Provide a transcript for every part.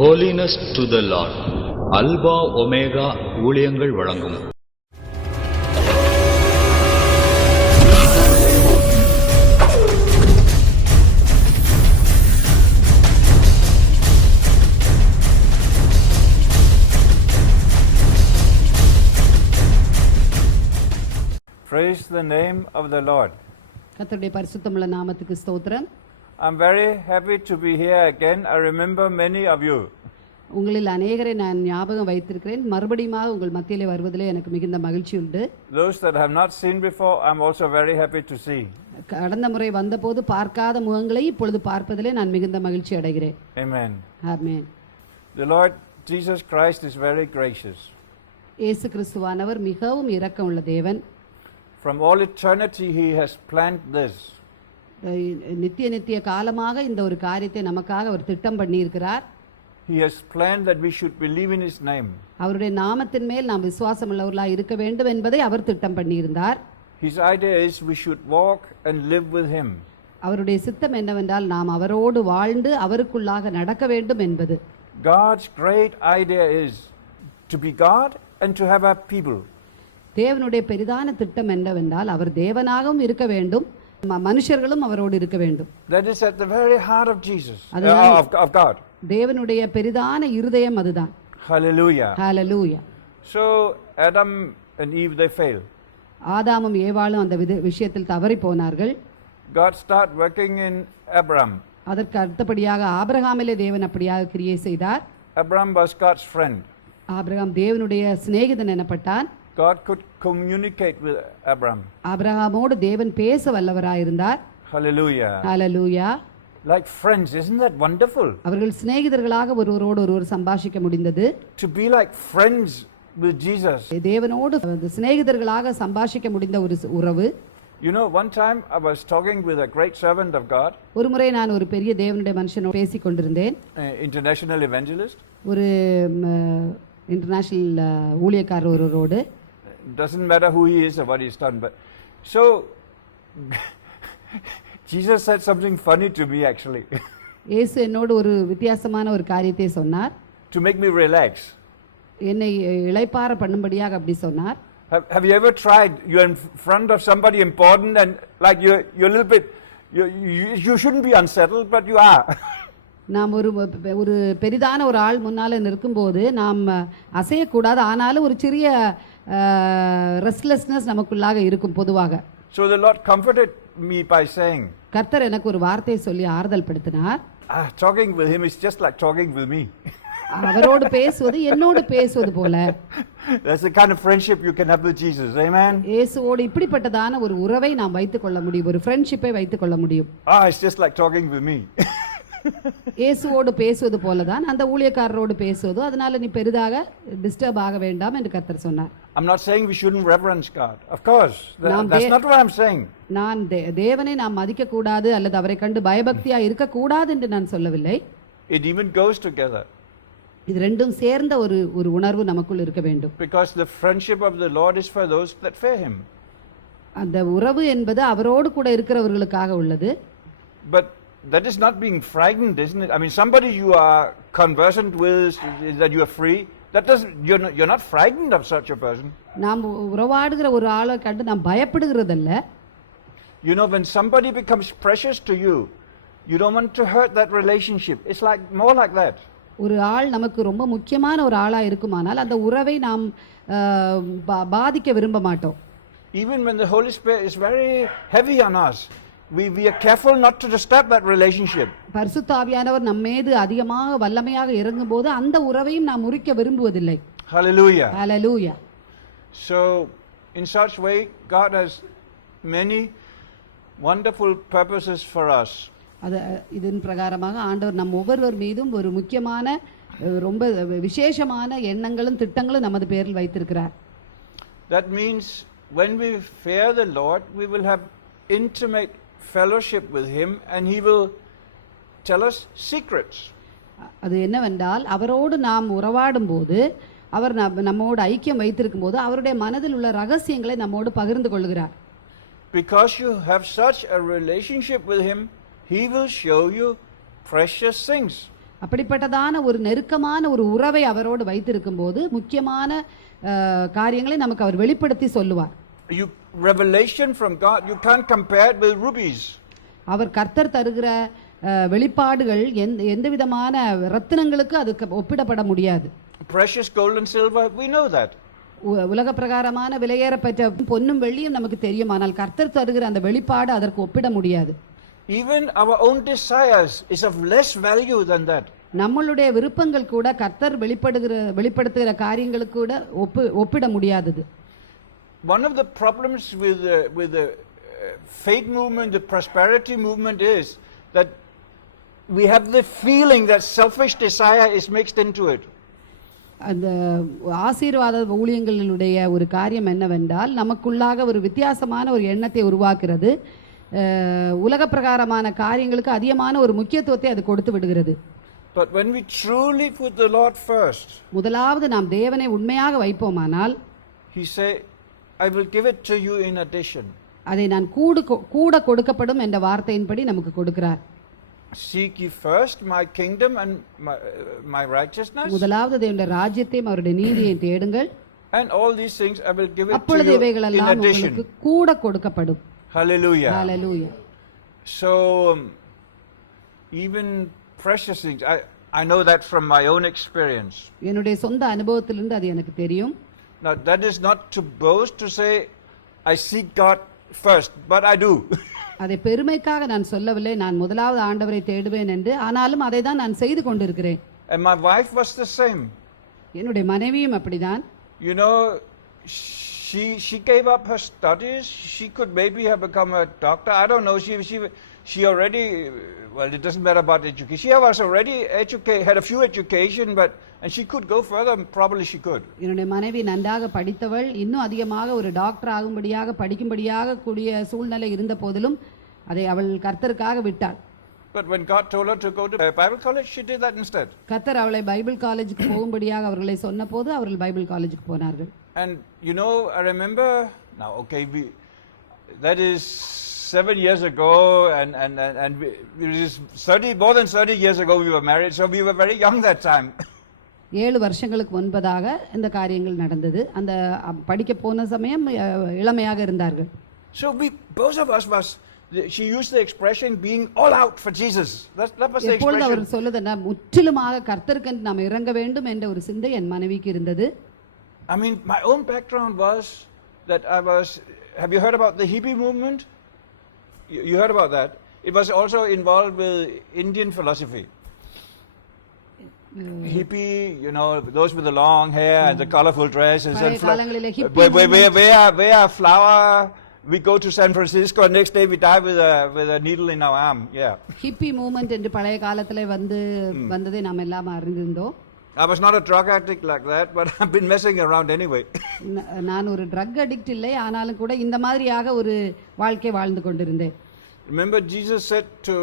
Holiness to the Lord. Alpha omega ஊழியங்கள் வழங்கும் Praise the name of the Lord. கர்த்தருடைய பரிசுத்தமுள்ள நாமத்துக்கு ஸ்தோத்திரம். I'm very happy to be here again. I remember many of you. உங்களில் அநேகரை நான் ஞாபகம் வைத்திருக்கிறேன். மறுபடியுமாக உங்கள் மத்தியிலே வருவதிலே எனக்கு மிகுந்த மகிழ்ச்சி உண்டு. Those that have not seen before, I'm also very happy to see. கடந்த முறை வந்தபோது பார்க்காத முகங்களை இப்பொழுது பார்ப்பதிலே நான் மிகுந்த மகிழ்ச்சி அடைகிறேன். Amen. Amen. The Lord Jesus Christ is very gracious. இயேசு கிறிஸ்துவானவர் மிகவும் இரக்கமுள்ள தேவன். From all eternity he has planned this. நித்திய காலமாக இந்த ஒரு காரியத்தை நமக்காக அவர் திட்டம் பண்ணி இருக்கிறார். He has planned that we should believe in his name. அவருடைய நாமத்தின் மேல் நாம் விசுவாசம் உள்ளவர்களாய் இருக்க வேண்டும் என்பதை அவர் திட்டம் பண்ணி இருந்தார். His idea is we should walk and live with him. அவருடைய சித்தம் என்னவென்றால் நாம் அவரோடு வாழ்ந்து அவருக்குள்ளாக நடக்க வேண்டும் என்பது. God's great idea is to be God and to have a people. தேவனுடைய பெரிதான திட்டம் என்னவென்றால் அவர் தேவனாகவும் இருக்க வேண்டும், மனுஷர்களும் அவரோடு இருக்க வேண்டும். That is at the very heart of Jesus, of God. தேவனுடைய பெரிதான இருதயம் அதுதான். Hallelujah. Hallelujah. So Adam and Eve they failed. ஆதாமும் ஏவாளும் அந்த விஷயத்தில் தவறி போனார்கள். God start working in Abraham. அதற்கு அடுத்தபடியாக ஆபிரகாமிலே தேவன் அப்படியாக கிரியை செய்தார். Abraham was God's friend. Abraham தேவனுடைய சிநேகிதன் எனப்பட்டான். God could communicate with Abraham. ஆபிரகாமோடு தேவன் பேச வல்லவராயிருந்தார். Hallelujah. Hallelujah. Like friends, isn't that wonderful? அவர்கள் சிநேகிதர்களாக ஒருவரோடு ஒருவர் சம்பாஷிக்க முடிந்தது. To be like friends with Jesus. தேவனோடு சிநேகிதர்களாக சம்பாஷிக்க முடிந்த ஒரு உறவு. You know, one time I was talking with a great servant of God. ஒரு முறை நான் ஒரு பெரிய தேவனுடைய மனுஷனோடு பேசிக் கொண்டிருந்தேன். International evangelist. ஒரு இன்டர்நேஷனல் ஊழியக்காரர் ஒருவரோடு. Doesn't matter who he is or what he's done, but so Jesus said something funny to me actually. இயேசு என்னோடு ஒரு வித்தியாசமான ஒரு காரியத்தை சொன்னார். To make me relax. என்னை இளைப்பாற பண்ணும்படியாக அப்படி சொன்னார். Have you ever tried, you're in front of somebody important and like you're a little bit, you shouldn't be unsettled but you are. நாம் ஒரு பெரிதான ஒரு ஆள் முன்னால் நிற்கும்போது நாம் அசையக்கூடாது, ஆனாலும் ஒரு சிறிய ரெஸ்ட்லெஸ்னஸ் நமக்குள்ளாக இருக்கும் பொதுவாக. So the Lord comforted me by saying, கர்த்தர் எனக்கு ஒரு வார்த்தையை சொல்லி ஆறுதல் படுத்தினார். Talking with him is just like talking with me. அவரோடு பேசுவது என்னோடு பேசுவது போல. That's the kind of friendship you can have with Jesus. Amen. இயேசுவோடு இப்படிப்பட்டதான ஒரு உறவை நாம் வைத்துக் கொள்ள முடியும், ஒரு ஃப்ரெண்ட்ஷிப்பை வைத்துக் கொள்ள முடியும். It's just like talking with me. இயேசுவோடு பேசுவது போலதான் அந்த ஊழியக்காரரோடு பேசுவது. அதனால நீ பெரிதாக டிஸ்டர்ப் ஆக வேண்டாம் என்று கர்த்தர் சொன்னார். I'm not saying we shouldn't reverence God. Of course. That's not what I'm saying. நான் தேவனை நாம் மதிக்க கூடாது அல்லது அவரை கண்டு பயபக்தியா இருக்க கூடாது என்று நான் சொல்லவில்லை. It even goes together. இது ரெண்டும் சேர்ந்த ஒரு உணர்வு நமக்குள் இருக்க வேண்டும். Because the friendship of the Lord is for those that fear him. அந்த உறவு என்பது அவரோடு கூட இருக்கிறவர்களுக்காக உள்ளது. But that is not being frightened, isn't it? I mean, somebody you are conversant with, that you are free, that doesn't, you're not frightened of such a person. நாம் உறவாடுகிற ஒரு ஆளை கண்டு நாம் பயப்படுகிறதல்ல. You know, when somebody becomes precious to you, you don't want to hurt that relationship. It's like more like that. ஒரு ஆள் நமக்கு ரொம்ப முக்கியமான ஒரு ஆளா இருக்குமானால் அந்த உறவை நாம் பாதிக்க விரும்ப மாட்டோம். Even when the Holy Spirit is very heavy on us, we are careful not to disturb that relationship. பரிசுத்த ஆவியானவர் நம்மீது அதிகமாக வல்லமையாக இறங்கும்போது அந்த உறவையும் நாம் முறிக்க விரும்புவதில்லை. Hallelujah. Hallelujah. So in such way God has many wonderful purposes for us. இதன் பிரகாரமாக ஆண்டவர் நம் ஒவ்வொருவர் மீதும் ஒரு முக்கியமான ரொம்ப விசேஷமான எண்ணங்களும் திட்டங்களும் நமது பேரில் வைத்திருக்கிறார். That means when we fear the Lord, we will have intimate fellowship with him and he will tell us secrets. அது என்னவென்றால் அவரோடு நாம் உறவாடும் போது, அவர் நம்மோடு ஐக்கியம் வைத்திருக்கும் போது அவருடைய மனதில் உள்ள ரகசியங்களை நம்மோடு பகிர்ந்து கொள்கிறார். Because you have such a relationship with him, he will show you precious things. அப்படிப்பட்டதான ஒரு நெருக்கமான ஒரு உறவை அவரோடு வைத்திருக்கும் போது முக்கியமான காரியங்களை நமக்கு அவர் வெளிப்படுத்தி சொல்லுவார். Revelation from God, you can't compare it with rubies. அவர் கர்த்தர் தருகிற வெளிப்பாடுகள் எந்த விதமான ரத்தினங்களுக்கு அதுக்கு ஒப்பிடப்பட முடியாது. Precious gold and silver, we know that. உலக பிரகாரமான விலையேறப்பட்ட பொன்னும் வெள்ளியும் நமக்கு தெரியும். ஆனால் கர்த்தர் தருகிற அந்த வெளிப்பாடு அதற்கு ஒப்பிட முடியாது. Even our own desires is of less value than that. நம்மளுடைய விருப்பங்கள் கூட கர்த்தர் வெளிப்படுத்துகிற காரியங்களுக்கு கூட ஒப்பிட முடியாதது. One of the problems with the faith movement, the prosperity movement is that we have the feeling that selfish desire is mixed into it. அந்த ஆசீர்வாத ஊழியங்களுடைய ஒரு காரியம் என்னவென்றால் நமக்குள்ளாக ஒரு வித்தியாசமான ஒரு எண்ணத்தை உருவாக்குறது. உலக பிரகாரமான காரியங்களுக்கு அதிகமான ஒரு முக்கியத்துவத்தை அது கொடுத்து விடுகிறது. But when we truly put the Lord first, முதலாவது நாம் தேவனை உண்மையாக வைப்போமானால், he say, I will give it to you in addition. அதை நான் கூட கொடுக்கப்படும் என்ற வார்த்தையின்படி நமக்கு கொடுக்கிறார். Seek ye first my kingdom and my righteousness. முதலாவது தேவனுடைய ராஜ்யத்தையும் அவருடைய நீதியையும் தேடுங்கள். And all these things I will give it to அப்பொழுது you இவைகளெல்லாம் in addition. உங்களுக்கு கூட கொடுக்கப்படும். Hallelujah. Hallelujah. So even precious things, I know that from my own experience. என்னுடைய சொந்த அனுபவத்திலிருந்து அது எனக்கு தெரியும். Now that is not to boast to say I seek God first, but I do. அதை பெருமைக்காக நான் சொல்லவில்லை, நான் முதலாவது ஆண்டவரை தேடுவேன் என்று. ஆனாலும் அதை தான் நான் செய்து கொண்டிருக்கிறேன். And my wife was the same. என்னுடைய மனைவியும் அப்படிதான். You know, she gave up her studies. She could maybe have become a doctor. I don't know. She already, well, it doesn't matter about education. She was already had a few education, and she could go further. Probably she could. என்னுடைய மனைவி நன்றாக படித்தவள், இன்னும் அதிகமாக ஒரு doctor ஆகும்படியாக படிக்கும்படியாக கூடிய சூழ்நிலை இருந்த போதிலும் அதை அவள் கர்த்தருக்காக விட்டாள். But when God told her to go to Bible college, she did that instead. கர்த்தர் அவளை பைபிள் காலேஜுக்கு போகும்படியாக அவர்களை சொன்னபோது அவர்கள் பைபிள் காலேஜுக்கு போனார்கள். And you know, I remember now. Okay, that is 7 years ago, and it is more than 30 years ago we were married, so we were very young that time. 7 வருஷங்களுக்கு முன்பதாக இந்த காரியங்கள் நடந்தது. அந்த படிக்க போன சமயம் இளமையாக இருந்தார்கள். So both of us she used the expression being all out for Jesus. That was the எப்பொழுது அவர் expression. சொல்லுதுன்னா முற்றிலுமாக கர்த்தருக்கு நாம் இறங்க வேண்டும் என்ற ஒரு சிந்தை என் மனைவிக்கு இருந்தது. I mean, my own background was that have you heard about the hippie movement? You heard about that? It was also involved with Indian philosophy. Hippie, you know, those with the long hair and the colorful dresses and wear flower. We go to San Francisco and next day we die with a needle in our arm. Yeah. Hippie movement என்று பழைய காலத்திலே வந்ததை நாம் எல்லாம் அறிந்திருந்தோம். I was not a drug addict like that, but I've been messing around anyway. நான் ஒரு drug addict இல்லை, ஆனாலும் கூட இந்த மாதிரியாக ஒரு வாழ்க்கை வாழ்ந்து கொண்டிருந்தேன். Remember Jesus said to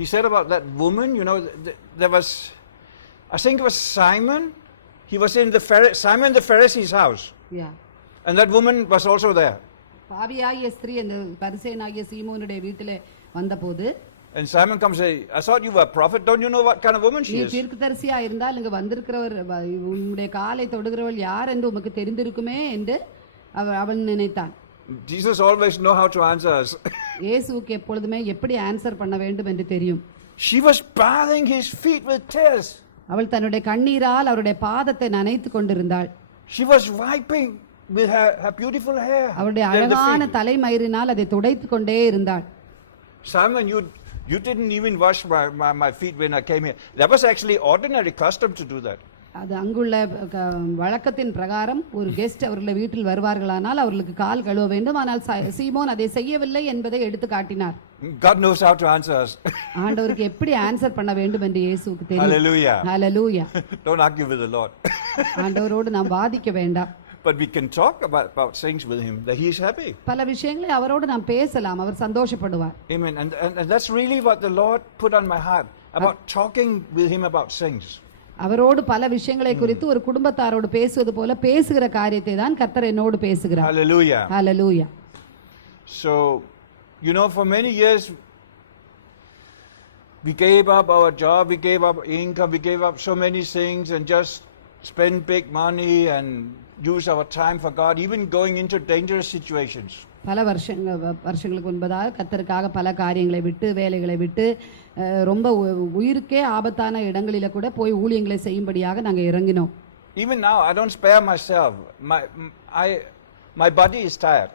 he said about that woman, you know, there was, I think it was Simon. He was in Simon the Pharisee's house. Yeah. And that woman was also there. பாவியாகிய ஸ்திரீ அந்த பரிசேயனாகிய சீமோனுடைய வீட்டிலே வந்தபோது, and Simon comes and say, I thought you were a prophet. Don't you know what kind of woman she is? நீ தீர்க்கதரிசியா இருந்தால் இங்க வந்திருக்கிறவர் உன்னுடைய காலை தொடுகிறவள் யார் என்று உமக்கு தெரிந்திருக்குமே என்று அவள் நினைத்தான். Jesus always know how to answer us. இயேசுவுக்கு எப்பொழுதுமே எப்படி ஆன்சர் பண்ண வேண்டும் என்று தெரியும். She was bathing his feet with tears. அவள் தன்னுடைய கண்ணீரால் அவருடைய பாதத்தை நனைத்து கொண்டிருந்தாள். She was wiping with her beautiful hair. அவருடைய அழகான தலைமயிரினால் அதை துடைத்து கொண்டே இருந்தாள். Simon, you didn't even wash my feet when I came here. That was actually ordinary custom to do that. அது அங்குள்ள வழக்கத்தின் பிரகாரம் ஒரு கெஸ்ட் அவர்கள் வீட்டில் வருவார்களானால் அவர்களுக்கு கால் கழுவ வேண்டும். ஆனால் சீமோன் அதை செய்யவில்லை என்பதை எடுத்து காட்டினார். God knows how to answer us. ஆண்டவருக்கு எப்படி ஆன்சர் பண்ண வேண்டும் என்று இயேசுவுக்கு தெரியும். Hallelujah. Hallelujah. Don't argue with the Lord. ஆண்டவரோடு நாம் வாதிக்க வேண்டாம். But we can talk about things with him that he is happy. பல விஷயங்களை அவரோடு நாம் பேசலாம், அவர் சந்தோஷப்படுவார். Amen. And that's really what the Lord put on my heart, about talking with him about things. அவரோடு பல விஷயங்களை குறித்து ஒரு குடும்பத்தாரோடு பேசுவது போல பேசுகிற காரியத்தை தான் கர்த்தர் என்னோடு பேசுகிறார். Hallelujah. Hallelujah. So, you know, for many years We gave up our job, we gave up income, we gave up so many things and just spend big money and use our time for God, even going into dangerous situations. பல வருஷங்களுக்கு முன்பதாக கர்த்தருக்காக பல காரியங்களை விட்டு வேலைகளை விட்டு ரொம்ப உயிருக்கே ஆபத்தான இடங்களில கூட போய் ஊழியங்களை செய்யும்படியாக நாங்கள் இறங்கினோம். Even now I don't spare myself. My body is tired.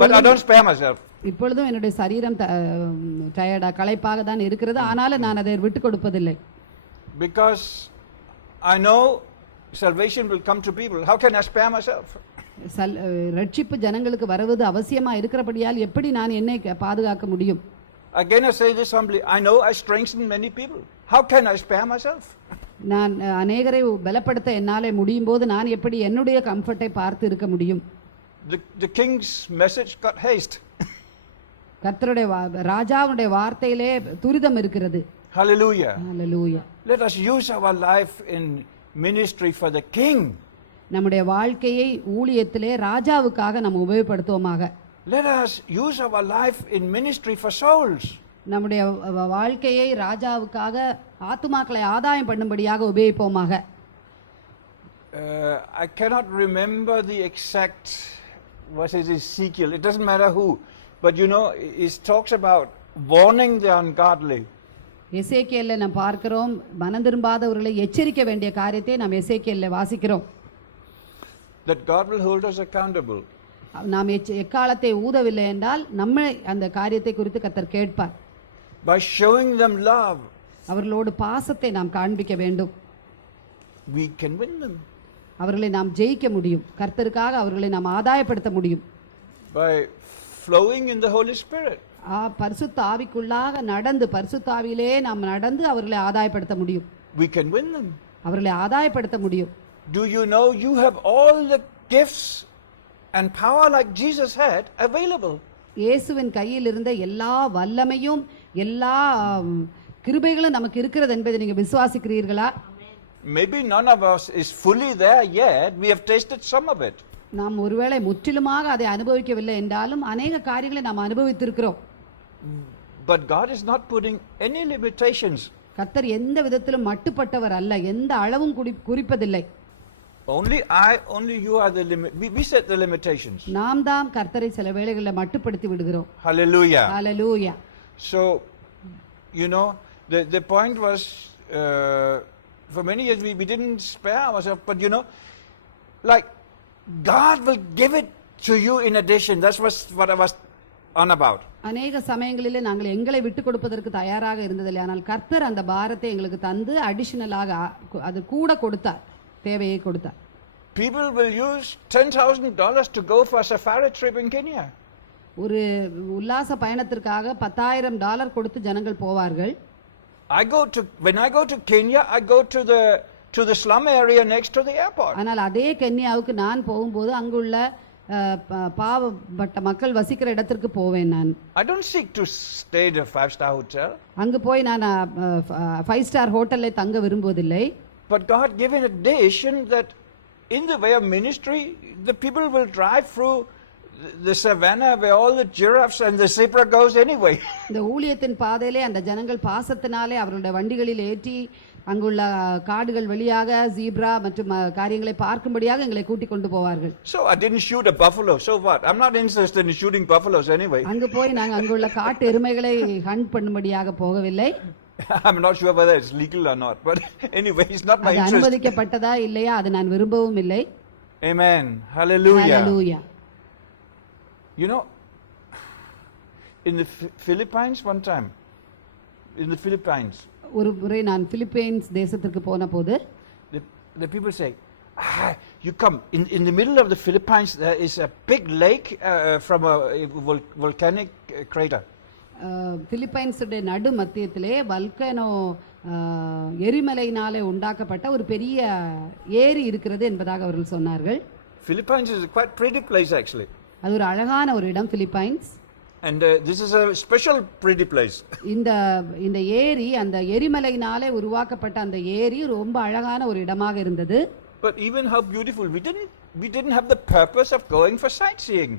But I don't spare myself. இப்பொழுதும் என்னுடைய சரீரம் டயர்டா களைப்பாக தான் இருக்கிறது, ஆனாலும் நான் அதை விட்டு கொடுப்பதில்லை. Because I know salvation will come to people. How can I spare myself? ரட்சிப்பு ஜனங்களுக்கு வருவது அவசியமா இருக்கிறபடியால் எப்படி நான் என்னை பாதுகாக்க முடியும்? Again I say this humbly, I know I strengthen many people. How can I spare myself? நான் அநேகரை பலப்படுத்த என்னாலே முடியும் போது நான் எப்படி என்னுடைய கம்ஃபர்ட்டை பார்த்து இருக்க முடியும்? The king's message got haste. கர்த்தருடைய ராஜாவுடைய வார்த்தையிலே துரிதம் இருக்கிறது. Hallelujah. Hallelujah. Let us use our life in ministry for the king. நம்முடைய வாழ்க்கையை ஊழியத்திலே ராஜாவுக்காக நாம் உபயோகப்படுத்துவோமாக. Let us use our life in ministry for souls. நம்முடைய வாழ்க்கையை ராஜாவுக்காக ஆத்துமாக்களை ஆதாயம் பண்ணும்படியாக உபயோகிப்போமாக. I cannot remember the exact, was it Ezekiel? It doesn't matter who, but you know, it talks about warning the ungodly. எசேக்கியேல்ல நாம் பார்க்கிறோம், மனம் திரும்பாதவர்களை எச்சரிக்க வேண்டிய காரியத்தை நாம் எசேக்கியேல்ல வாசிக்கிறோம். That God will hold us accountable. நாம் எக்காலத்தை ஊதவில்லை என்றால் நம்ம அந்த காரியத்தை குறித்து கர்த்தர் கேட்பார். By showing them love, அவர்களோடு பாசத்தை நாம் காண்பிக்க வேண்டும். we can win them. அவர்களை நாம் ஜெயிக்க முடியும். கர்த்தருக்காக அவர்களை நாம் ஆதாயப்படுத்த முடியும். By flowing in the Holy Spirit. பரிசுத்த ஆவிக்குள்ளாக நடந்து பரிசுத்த ஆவியிலே நாம் நடந்து அவர்களை ஆதாயப்படுத்த முடியும். We can win them. அவர்களை ஆதாயப்படுத்த முடியும். Do you know you have all the gifts and power like Jesus had available? இயேசுவின் கையில் இருந்த எல்லா வல்லமையும் எல்லா கிருபைகளும் நமக்கு இருக்கிறது என்பதை நீங்க விசுவாசிக்கிறீர்களா? Maybe none of us is fully there yet. We have tasted some of it. நாம் ஒருவேளை முற்றிலுமாக அதை அனுபவிக்கவில்லை என்றாலும் அநேக காரியங்களை நாம் அனுபவித்திருக்கிறோம். But God is not putting any limitations. கர்த்தர் எந்த விதத்திலும் மட்டுப்பட்டவர் அல்ல, எந்த அளவும் குறிப்பதில்லை. Only you are the limit. We set the limitations. நாம் தான் கர்த்தரை சில வேளைகளில் மட்டுப்படுத்தி விடுகிறோம். Hallelujah. Hallelujah. So, you know, the point was, for many years we didn't spare ourselves, but you know, like God will give it to you in addition. That's what I was on about. அநேக சமயங்களிலே நாங்கள் எங்களை விட்டு கொடுப்பதற்கு தயாராக இருந்ததில்லை, ஆனால் கர்த்தர் அந்த பாரத்தை எங்களுக்கு தந்து அடிஷனலாக அது கூட கொடுத்தார், தேவையை கொடுத்தார். People will use $10,000 to go for a safari trip in Kenya. ஒரு உல்லாச பயணத்திற்காக $10,000 கொடுத்து ஜனங்கள் போவார்கள். When I go to Kenya, I go to the slum area next to the airport. ஆனால் அதே கென்யாவுக்கு நான் போகும்போது அங்குள்ள பாவப்பட்ட மக்கள் வசிக்கிற இடத்திற்கு போவேன். நான் I don't seek to stay at a 5-star hotel. அங்கு போய் நான் 5-ஸ்டார் ஹோட்டல்ல தங்க விரும்புவதில்லை. But God gave an addition that in the way of ministry, the people will drive through the savannah where all the giraffes and the zebra goes anyway. இந்த ஊழியத்தின் பாதையிலே அந்த ஜனங்கள் பாசத்தினாலே அவர்களுடைய வண்டிகளில் ஏற்றி அங்குள்ள காடுகள் வழியாக ஜீப்ரா மற்றும் காரியங்களை பார்க்கும்படியாக எங்களை கூட்டிக் கொண்டு போவார்கள். So I didn't shoot a buffalo. So what? I'm not interested in shooting buffaloes anyway. அங்கு போய் நாங்க அங்குள்ள காட்டு எருமைகளை ஹண்ட் பண்ணும்படியாக போகவில்லை. I'm not sure whether it's legal or not, but anyway, it's not my interest. அனுமதிக்கப்பட்டதா இல்லையா அது நான் விரும்பவும் இல்லை. Amen. Hallelujah. Hallelujah. You know, in the Philippines one time, in the Philippines, ஒரு முறை நான் பிலிப்பைன்ஸ் தேசத்துக்கு போன போது the people say, you come in the middle of the Philippines, there is a big lake from a volcanic crater. Philippines நடு மத்தியத்திலே volcano எரிமலையினாலே உண்டாக்கப்பட்ட ஒரு பெரிய ஏரி இருக்கிறது என்பதாக அவர்கள் சொன்னார்கள். Philippines is a quite pretty place actually. அது ஒரு அழகான ஒரு இடம் Philippines. And this is a special pretty place. இந்த ஏரி அந்த எரிமலையினாலே உருவாக்கப்பட்ட அந்த ஏரி ரொம்ப அழகான ஒரு இடமாக இருந்தது. But even how beautiful, we didn't have the purpose of going for sightseeing.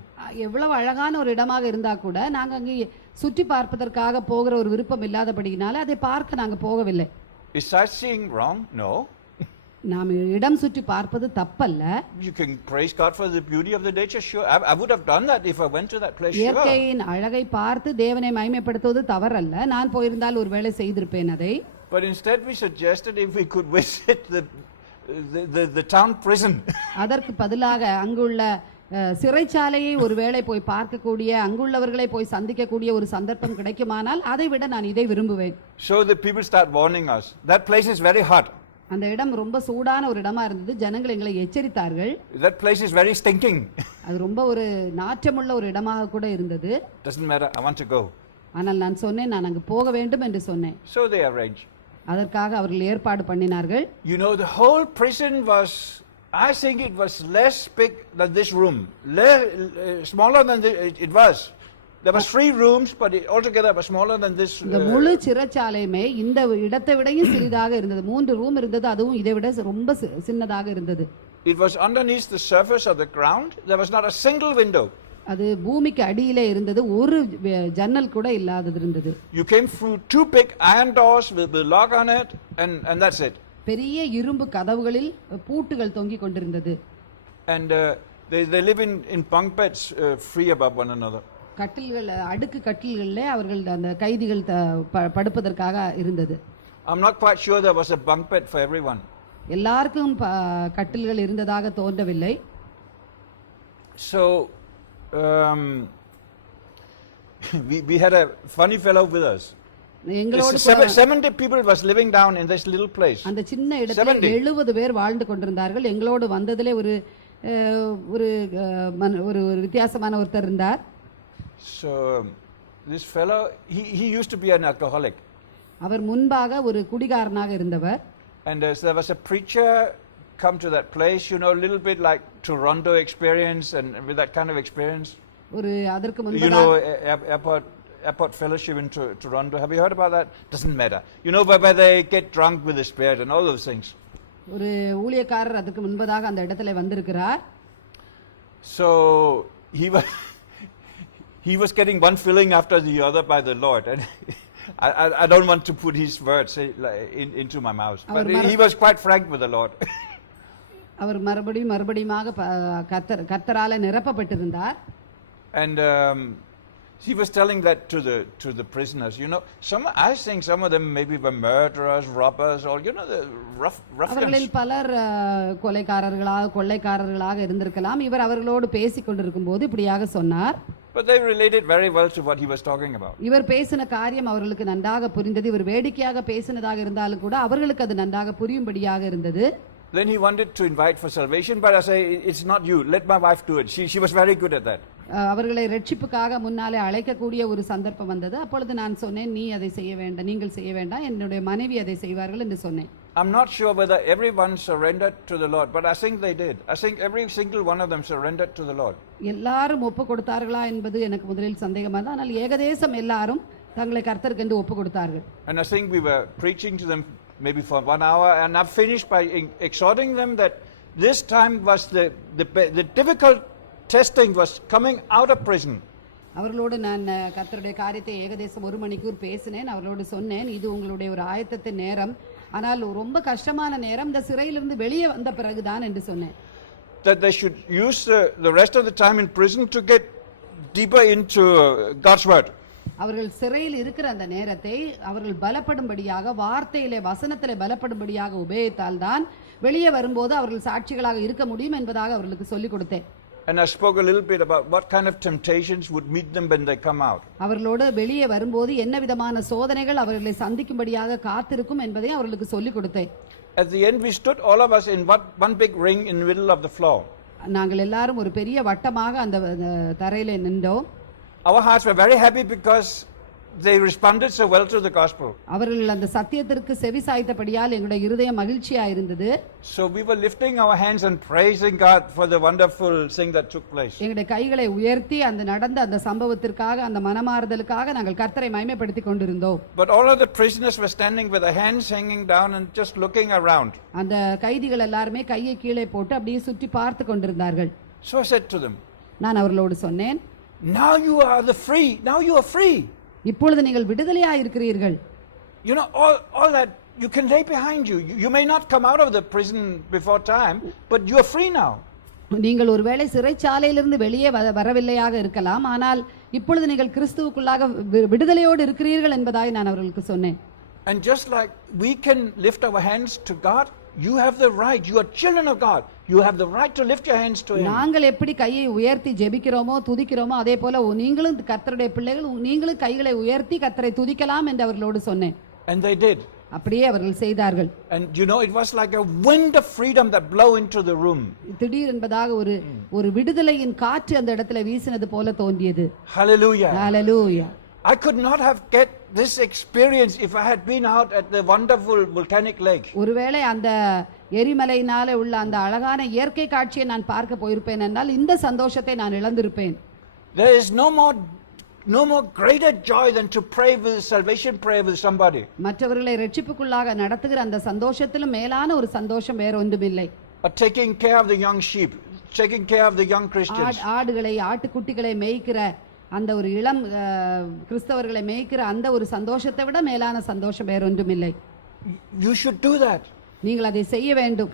எவ்வளவு அழகான ஒரு இடமாக இருந்தா கூட நாங்க அங்கே சுற்றி பார்ப்பதற்காக போகிற ஒரு விருப்பம் இல்லாதபடியினால அதை பார்க்க நாங்க போகவில்லை. Is sightseeing wrong? No. நாம் இடம் சுற்றி பார்ப்பது தப்பல்ல. You can praise God for the beauty of the nature. Sure, I would have done that if I went to that place. Sure. இயற்கையின் அழகை பார்த்து தேவனை மகிமைப்படுத்துவது தவறல்ல. நான் போயிருந்தால் ஒருவேளை செய்திருப்பேன் அதை. But instead we suggested if we could visit the town prison. அதற்கு பதிலாக அங்குள்ள சிறைச்சாலையை ஒருவேளை போய் பார்க்கக்கூடிய, அங்குள்ளவர்களை போய் சந்திக்கக்கூடிய ஒரு சந்தர்ப்பம் கிடைக்குமானால் அதை விட நான் இதை விரும்புவேன். So the people start warning us. That place is very hot. அந்த இடம் ரொம்ப சூடான ஒரு இடமா இருந்தது. ஜனங்கள் எங்களை எச்சரித்தார்கள். That place is very stinking. அது ரொம்ப ஒரு நாற்றமுள்ள ஒரு இடமாக கூட இருந்தது. Doesn't matter, I want to go. ஆனால் நான் சொன்னேன், நான் அங்கு போக வேண்டும் என்று சொன்னேன். So they arranged. அதற்காக அவர்கள் ஏற்பாடு பண்ணினார்கள். You know, the whole prison was, I think it was less big than this room. Smaller than it was. There was 3 rooms, but altogether was smaller than this. இந்த முழு சிறைச்சாலையுமே இந்த இடத்தை விடையும் சிறிதாக இருந்தது. 3 ரூம் இருந்தது, அதுவும் இதை விட ரொம்ப சின்னதாக இருந்தது. It was underneath the surface of the ground. There was not a single window. அது பூமிக்கு அடியிலே இருந்தது, ஒரு ஜன்னல் கூட இல்லாதது இருந்தது. You came through 2 big iron doors with a lock on it, and that's it. பெரிய இரும்பு கதவுகளில் பூட்டுகள் தொங்கிக் கொண்டிருந்தது. And they live in bunk beds, free above one another. கட்டில்கள், அடுக்கு கட்டில்களிலே அவர்கள் அந்த கைதிகள் படுப்பதற்காக இருந்தது. I'm not quite sure there was a bunk bed for everyone. எல்லாருக்கும் கட்டில்கள் இருந்ததாக தோன்றவில்லை. So we had a funny fellow with us. எங்களோடு 70 people was living down in this little place. அந்த சின்ன இடத்துல 70 பேர் வாழ்ந்து கொண்டிருந்தார்கள். எங்களோடு வந்ததிலே ஒரு ஒரு வித்தியாசமான ஒருத்தர் இருந்தார். So this fellow, he used to be an alcoholic. அவர் முன்பாக ஒரு குடிகாரனாக இருந்தவர். And there was a preacher come to that place, you know, a little bit like Toronto experience, and with that kind of experience. ஒரு அதற்கு You முன்பாக know, airport fellowship in Toronto. Have you heard about that? Doesn't matter. You know, where they get drunk with the Spirit and all those things. ஒரு ஊழியக்காரர் அதுக்கு முன்பதாக அந்த இடத்துல வந்திருக்கிறார். So he was getting one filling after the other by the Lord, and I don't want to put his words into my mouth, but he was quite frank with the Lord. அவர் மறுபடியுமாக கர்த்தரால நிரப்பப்பட்டிருந்தார். And he was telling that to the prisoners. You know, I think some of them maybe were murderers, robbers, or you know, the ruffians. அவர்களில் பலர் கொள்ளைக்காரர்களாக இருந்திருக்கலாம். இவர் அவர்களோடு பேசிக் கொண்டிருக்கும்போது இப்படியாக சொன்னார். But they related very well to what he was talking about. இவர் பேசின காரியம் அவர்களுக்கு நன்றாக புரிந்தது. இவர் வேடிக்கையாக பேசினதாக இருந்தாலும் கூட அவர்களுக்கு அது நன்றாக புரியும்படியாக இருந்தது. Then he wanted to invite for salvation, but I say, it's not you, let my wife do it. She was very good at that. அவர்களை ரட்சிப்புக்காக முன்னாலே அழைக்கக்கூடிய ஒரு சந்தர்ப்பம் வந்தது. அப்பொழுது நான் சொன்னேன், நீங்கள் செய்ய வேண்டாம், என்னுடைய மனைவி அதை செய்வார்கள் என்று சொன்னேன். I'm not sure whether everyone surrendered to the Lord, but I think they did. I think every single one of them surrendered to the Lord. எல்லாரும் ஒப்பு கொடுத்தார்களா என்பது எனக்கு முதலில் சந்தேகமாக தான். ஆனால் ஏகதேசம் எல்லாரும் தங்களை கர்த்தருக்கு என்று ஒப்பு கொடுத்தார்கள். And I think we were preaching to them maybe for 1 hour, and I finished by exhorting them that this time was the difficult testing was coming out of prison. அவர்களோடு நான் கர்த்தருடைய காரியத்தை ஏகதேசம் 1 மணிக்கூர் பேசினேன். அவர்களோடு சொன்னேன், இது உங்களுடைய ஒரு ஆயத்தத்தின் நேரம், ஆனால் ரொம்ப கஷ்டமான நேரம், இந்த சிறையிலிருந்து வெளியே வந்த பிறகுதான் என்று சொன்னேன். That they should use the rest of the time in prison to get deeper into God's word. அவர்கள் சிறையில் இருக்கிற அந்த நேரத்தை அவர்கள் பலப்படும்படியாக, வார்த்தையிலே வசனத்திலே பலப்படும்படியாக உபயோகித்தால் தான் வெளியே வரும்போது அவர்கள் சாட்சிகளாக இருக்க முடியும் என்பதாக அவர்களுக்கு சொல்லிக் கொடுத்தேன். And I spoke a little bit about what kind of temptations would meet them when they come out. அவர்களோடு வெளியே வரும்போது என்ன விதமான சோதனைகள் அவர்களை சந்திக்கும்படியாக காத்திருக்கும் என்பதை அவர்களுக்கு சொல்லிக் கொடுத்தேன். At the end we stood all of us in one big ring in the middle of the floor. நாங்கள் எல்லாரும் ஒரு பெரிய வட்டமாக அந்த தரையிலே நின்றோம். Our hearts were very happy because they responded so well to the gospel. அவர்கள் அந்த சத்தியத்திற்கு செவி சாய்த்தபடியால் எங்களுடைய இருதயம் மகிழ்ச்சியா இருந்தது. So we were lifting our hands and praising God for the wonderful thing that took place. எங்களுடைய கைகளை உயர்த்தி அந்த நடந்த அந்த சம்பவத்திற்காக, அந்த மனமாறுதலுக்காக நாங்கள் கர்த்தரை மகிமைப்படுத்திக் கொண்டிருந்தோம். But all of the prisoners were standing with their hands hanging down and just looking around. அந்த கைதிகள் எல்லாரும் கையை கீழே போட்டு அப்படியே சுற்றி பார்த்து கொண்டிருந்தார்கள். So I said to them, நான் அவர்களோடு சொன்னேன், now you are free. இப்பொழுது நீங்கள் விடுதலையாக இருக்கிறீர்கள். You know, all that you can lay behind you. You may not come out of the prison before time, but you are free now. நீங்கள் ஒருவேளை சிறைச்சாலையிலிருந்து வெளியே வரவில்லையாக இருக்கலாம், ஆனால் இப்பொழுது நீங்கள் கிறிஸ்துவுக்குள்ளாக விடுதலையோடு இருக்கிறீர்கள் என்பதாய் நான் அவர்களுக்கு சொன்னேன். And just like we can lift our hands to God, you have the right. You are children of God. You have the right to lift your hands to Him. நாங்கள் எப்படி கையை உயர்த்தி ஜெபிக்கிறோமோ துதிக்கிறோமோ அதே போல நீங்களும் கர்த்தருடைய பிள்ளைகள் நீங்களும் கைகளை உயர்த்தி கர்த்தரை துதிக்கலாம் என்று அவர்களோடு சொன்னேன். And they did. அப்படியே அவர்கள் செய்தார்கள். And you know, it was like a wind of freedom that blew into the room. திடீர் என்பதாக ஒரு விடுதலையின் காற்று அந்த இடத்துல வீசினது போல தோன்றியது. Hallelujah. Hallelujah. I could not have get this experience if I had been out at the wonderful volcanic lake. ஒருவேளை அந்த எரிமலையினாலே உள்ள அந்த அழகான இயற்கை காட்சியை நான் பார்க்க போயிருப்பேன் என்றால் இந்த சந்தோஷத்தை நான் இழந்திருப்பேன். There is no more greater joy than to pray with salvation prayer with somebody. மற்றவர்களை இரட்சிப்புக்குள்ளாக நடத்துகிற அந்த சந்தோஷத்திலும் மேலான ஒரு சந்தோஷம் வேற ஒன்றுமில்லை. Or taking care of the young sheep, taking care of the young Christians. ஆடுகளை ஆட்டுக்குட்டிகளை மேய்க்கிற அந்த ஒரு இளம் கிறிஸ்தவர்களை மேய்க்கிற அந்த ஒரு சந்தோஷத்தை விட மேலான சந்தோஷம் வேற ஒன்றுமில்லை. You should do that. நீங்கள் அதை செய்ய வேண்டும்.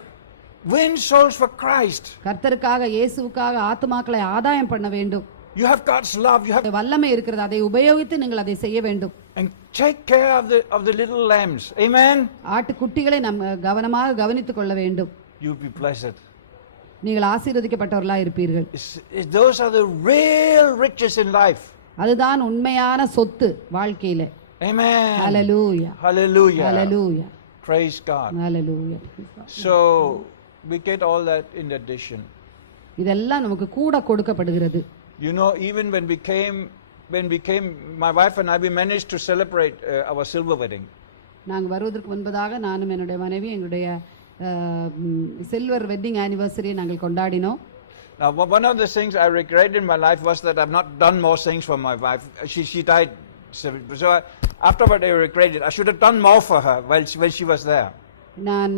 Win souls for Christ. கர்த்தருக்காக இயேசுவுக்காக ஆத்துமாக்களை ஆதாயம் பண்ண வேண்டும். You have God's love. You have வல்லமை இருக்கிறது, அதை உபயோகித்து நீங்கள் அதை செய்ய வேண்டும். And take care of the little lambs. Amen. ஆட்டுக்குட்டிகளை நம்ம கவனமாக கவனித்துக் கொள்ள வேண்டும். You be blessed. நீங்கள் ஆசீர்வதிக்கப்பட்டவர்களாக இருப்பீர்கள். Those are the real riches in life. அதுதான் உண்மையான சொத்து வாழ்க்கையில. Amen. Hallelujah. Hallelujah. Hallelujah. Praise God. Hallelujah. So we get all that in addition. இதெல்லாம் நமக்கு கூட கொடுக்கப்படுகிறது. You know, even when we came, my wife and I, we managed to celebrate our silver wedding. நாங்கள் வருவதற்கு முன்பதாக நானும் என்னுடைய மனைவி எங்களுடைய சில்வர் வெட்டிங் ஆனிவர்சரியை நாங்கள் கொண்டாடினோம். Now, one of the things I regret in my life was that I've not done more things for my wife. She died, so afterward I regretted. I should have done more for her while she was there. நான்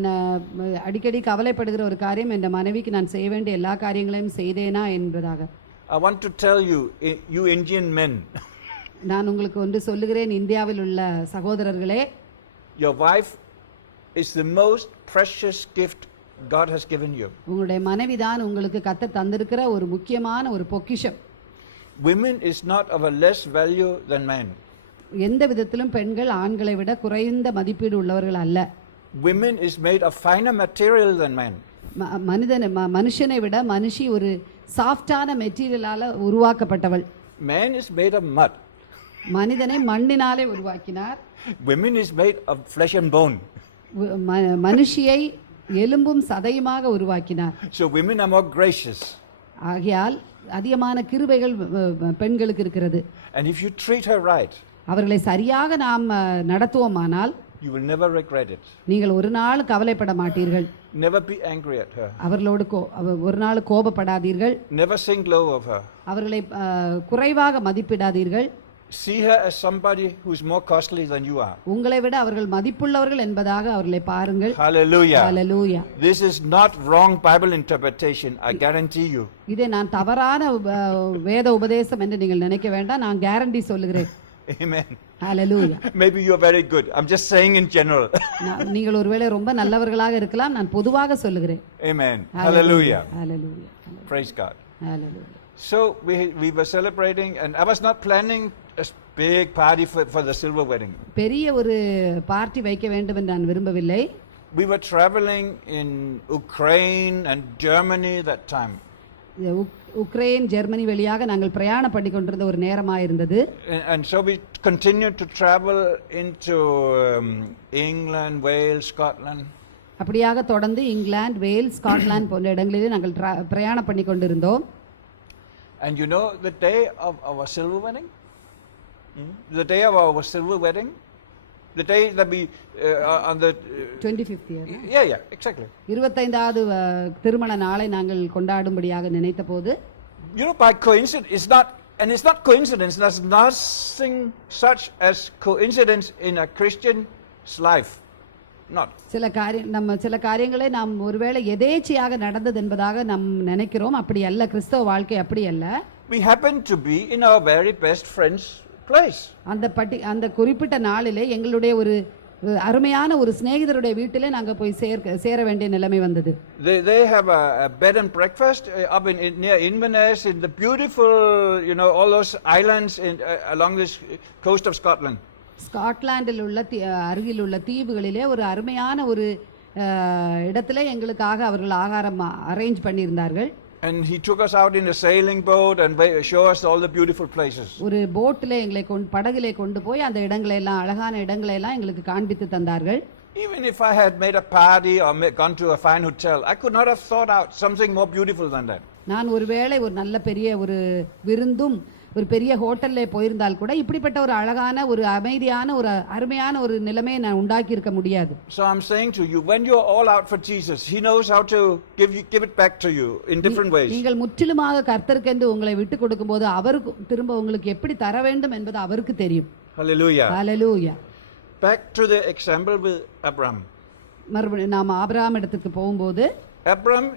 அடிக்கடி கவலைப்படுகிற ஒரு காரியம் என் மனைவிக்கு நான் செய்ய வேண்டிய எல்லா காரியங்களையும் செய்தேனா என்பதாக. I want to tell you, you Indian men. நான் உங்களுக்கு ஒன்று சொல்லுகிறேன், இந்தியாவில் உள்ள சகோதரர்களே, your wife is the most precious gift God has given you. உங்களுடைய மனைவி தான் உங்களுக்கு கர்த்தர் தந்திருக்கிற ஒரு முக்கியமான ஒரு பொக்கிஷம். Women is not of a less value than men. எந்த விதத்திலும் பெண்கள் ஆண்களை விட குறைந்த மதிப்பீடு உள்ளவர்கள் அல்ல. Women is made of finer material than men. மனுஷனை விட மனுஷி ஒரு சாஃப்டான மெட்டீரியலால உருவாக்கப்பட்டவள். Man is made of mud. மனிதனை மண்ணினாலே உருவாக்கினார். Women is made of flesh and bone. மனுஷியை எலும்பும் சதையுமாக உருவாக்கினார். So women are more gracious. ஆகையால் அதிகமான கிருபைகள் பெண்களுக்கு இருக்கிறது. And if you treat her right, அவர்களை சரியாக நாம் நடத்துவோமானால் you will never regret it. நீங்கள் ஒரு நாள் கவலைப்பட மாட்டீர்கள். Never be angry at her. அவர்களோடு ஒரு நாள் கோபப்படாதீர்கள். Never think low of her. அவர்களை குறைவாக மதிப்பிடாதீர்கள். See her as somebody who is more costly than you are. உங்களை விட அவர்கள் மதிப்புள்ளவர்கள் என்பதாக அவர்களை பாருங்கள். Hallelujah. Hallelujah. This is not wrong Bible interpretation, I guarantee you. இதை நான் தவறான வேத உபதேசம் என்று நீங்கள் நினைக்க வேண்டாம், நான் கேரண்டி சொல்லுகிறேன். Amen. Hallelujah. Maybe you are very good. I'm just saying in general. நீங்கள் ஒருவேளை ரொம்ப நல்லவர்களாக இருக்கலாம், நான் பொதுவாக சொல்லுகிறேன். Amen. Hallelujah. Hallelujah. Praise God. Hallelujah. So we were celebrating, and I was not planning a big party for the silver wedding. பெரிய ஒரு பார்ட்டி வைக்க வேண்டும் என்று நான் விரும்பவில்லை. We were traveling in Ukraine and Germany that time. Ukraine Germany வழியாக நாங்கள் பிரயாணம் பண்ணி கொண்டிருந்த ஒரு நேரமாக இருந்தது. And so we continued to travel into England, Wales, Scotland. அப்படியாக தொடர்ந்து இங்கிலாந்து, வேல்ஸ், ஸ்காட்லாந்து போன்ற இடங்களிலே நாங்கள் பிரயாணம் பண்ணி கொண்டிருந்தோம். And you know the day of our silver wedding? The day of our silver wedding? The day that we on the 25th year. Yeah, exactly. 25வது திருமண நாளை நாங்கள் கொண்டாடும்படியாக நினைத்தபோது, you know, by coincidence, it's not coincidence. There's nothing such as coincidence in a Christian's life. Not. சில காரியங்களை நாம் ஒருவேளை எதேச்சையாக நடந்தது என்பதாக நாம் நினைக்கிறோம். அப்படி அல்ல, கிறிஸ்தவ வாழ்க்கை அப்படி அல்ல. We happen to be in our very best friend's place. அந்த குறிப்பிட்ட நாளிலே எங்களுடைய ஒரு அருமையான ஒரு சிநேகிதருடைய வீட்டிலே நாங்க போய் சேர வேண்டிய நிலைமை வந்தது. They have a bed and breakfast up near Inverness in the beautiful, all those islands along this coast of Scotland. ஸ்காட்லாண்டில் உள்ள அருகில் உள்ள தீவுகளிலே ஒரு அருமையான ஒரு இடத்திலே எங்களுக்காக அவர்கள் ஆகாரம் arrange பண்ணியிருந்தார்கள். And he took us out in a sailing boat and show us all the beautiful places. ஒரு போட்ல எங்களை படகிலே கொண்டு போய் அந்த இடங்களை எல்லாம் அழகான இடங்களை எல்லாம் எங்களுக்கு காண்பித்து தந்தார்கள். Even if I had made a party or gone to a fine hotel, I could not have thought out something more beautiful than that. நான் ஒருவேளை ஒரு நல்ல பெரிய ஒரு விருந்தும் ஒரு பெரிய ஹோட்டல்ல போயிருந்தால் கூட இப்படிப்பட்ட ஒரு அழகான ஒரு அமைதியான ஒரு அருமையான ஒரு நிலைமையை நான் உண்டாக்கி இருக்க முடியாது. So I'm saying to you, when you're all out for Jesus, he knows how to give it back to you in different ways. நீங்கள் முற்றிலுமாக கர்த்தருக்கென்று உங்களை விட்டு கொடுக்கும்போது அவருக்கு திரும்ப உங்களுக்கு எப்படி தர வேண்டும் என்பது அவருக்கு தெரியும். Hallelujah. Hallelujah. Back to the example with Abraham. மறுபடியும் நாம் ஆபிரகாம் இடத்துக்கு போகும்போது Abraham,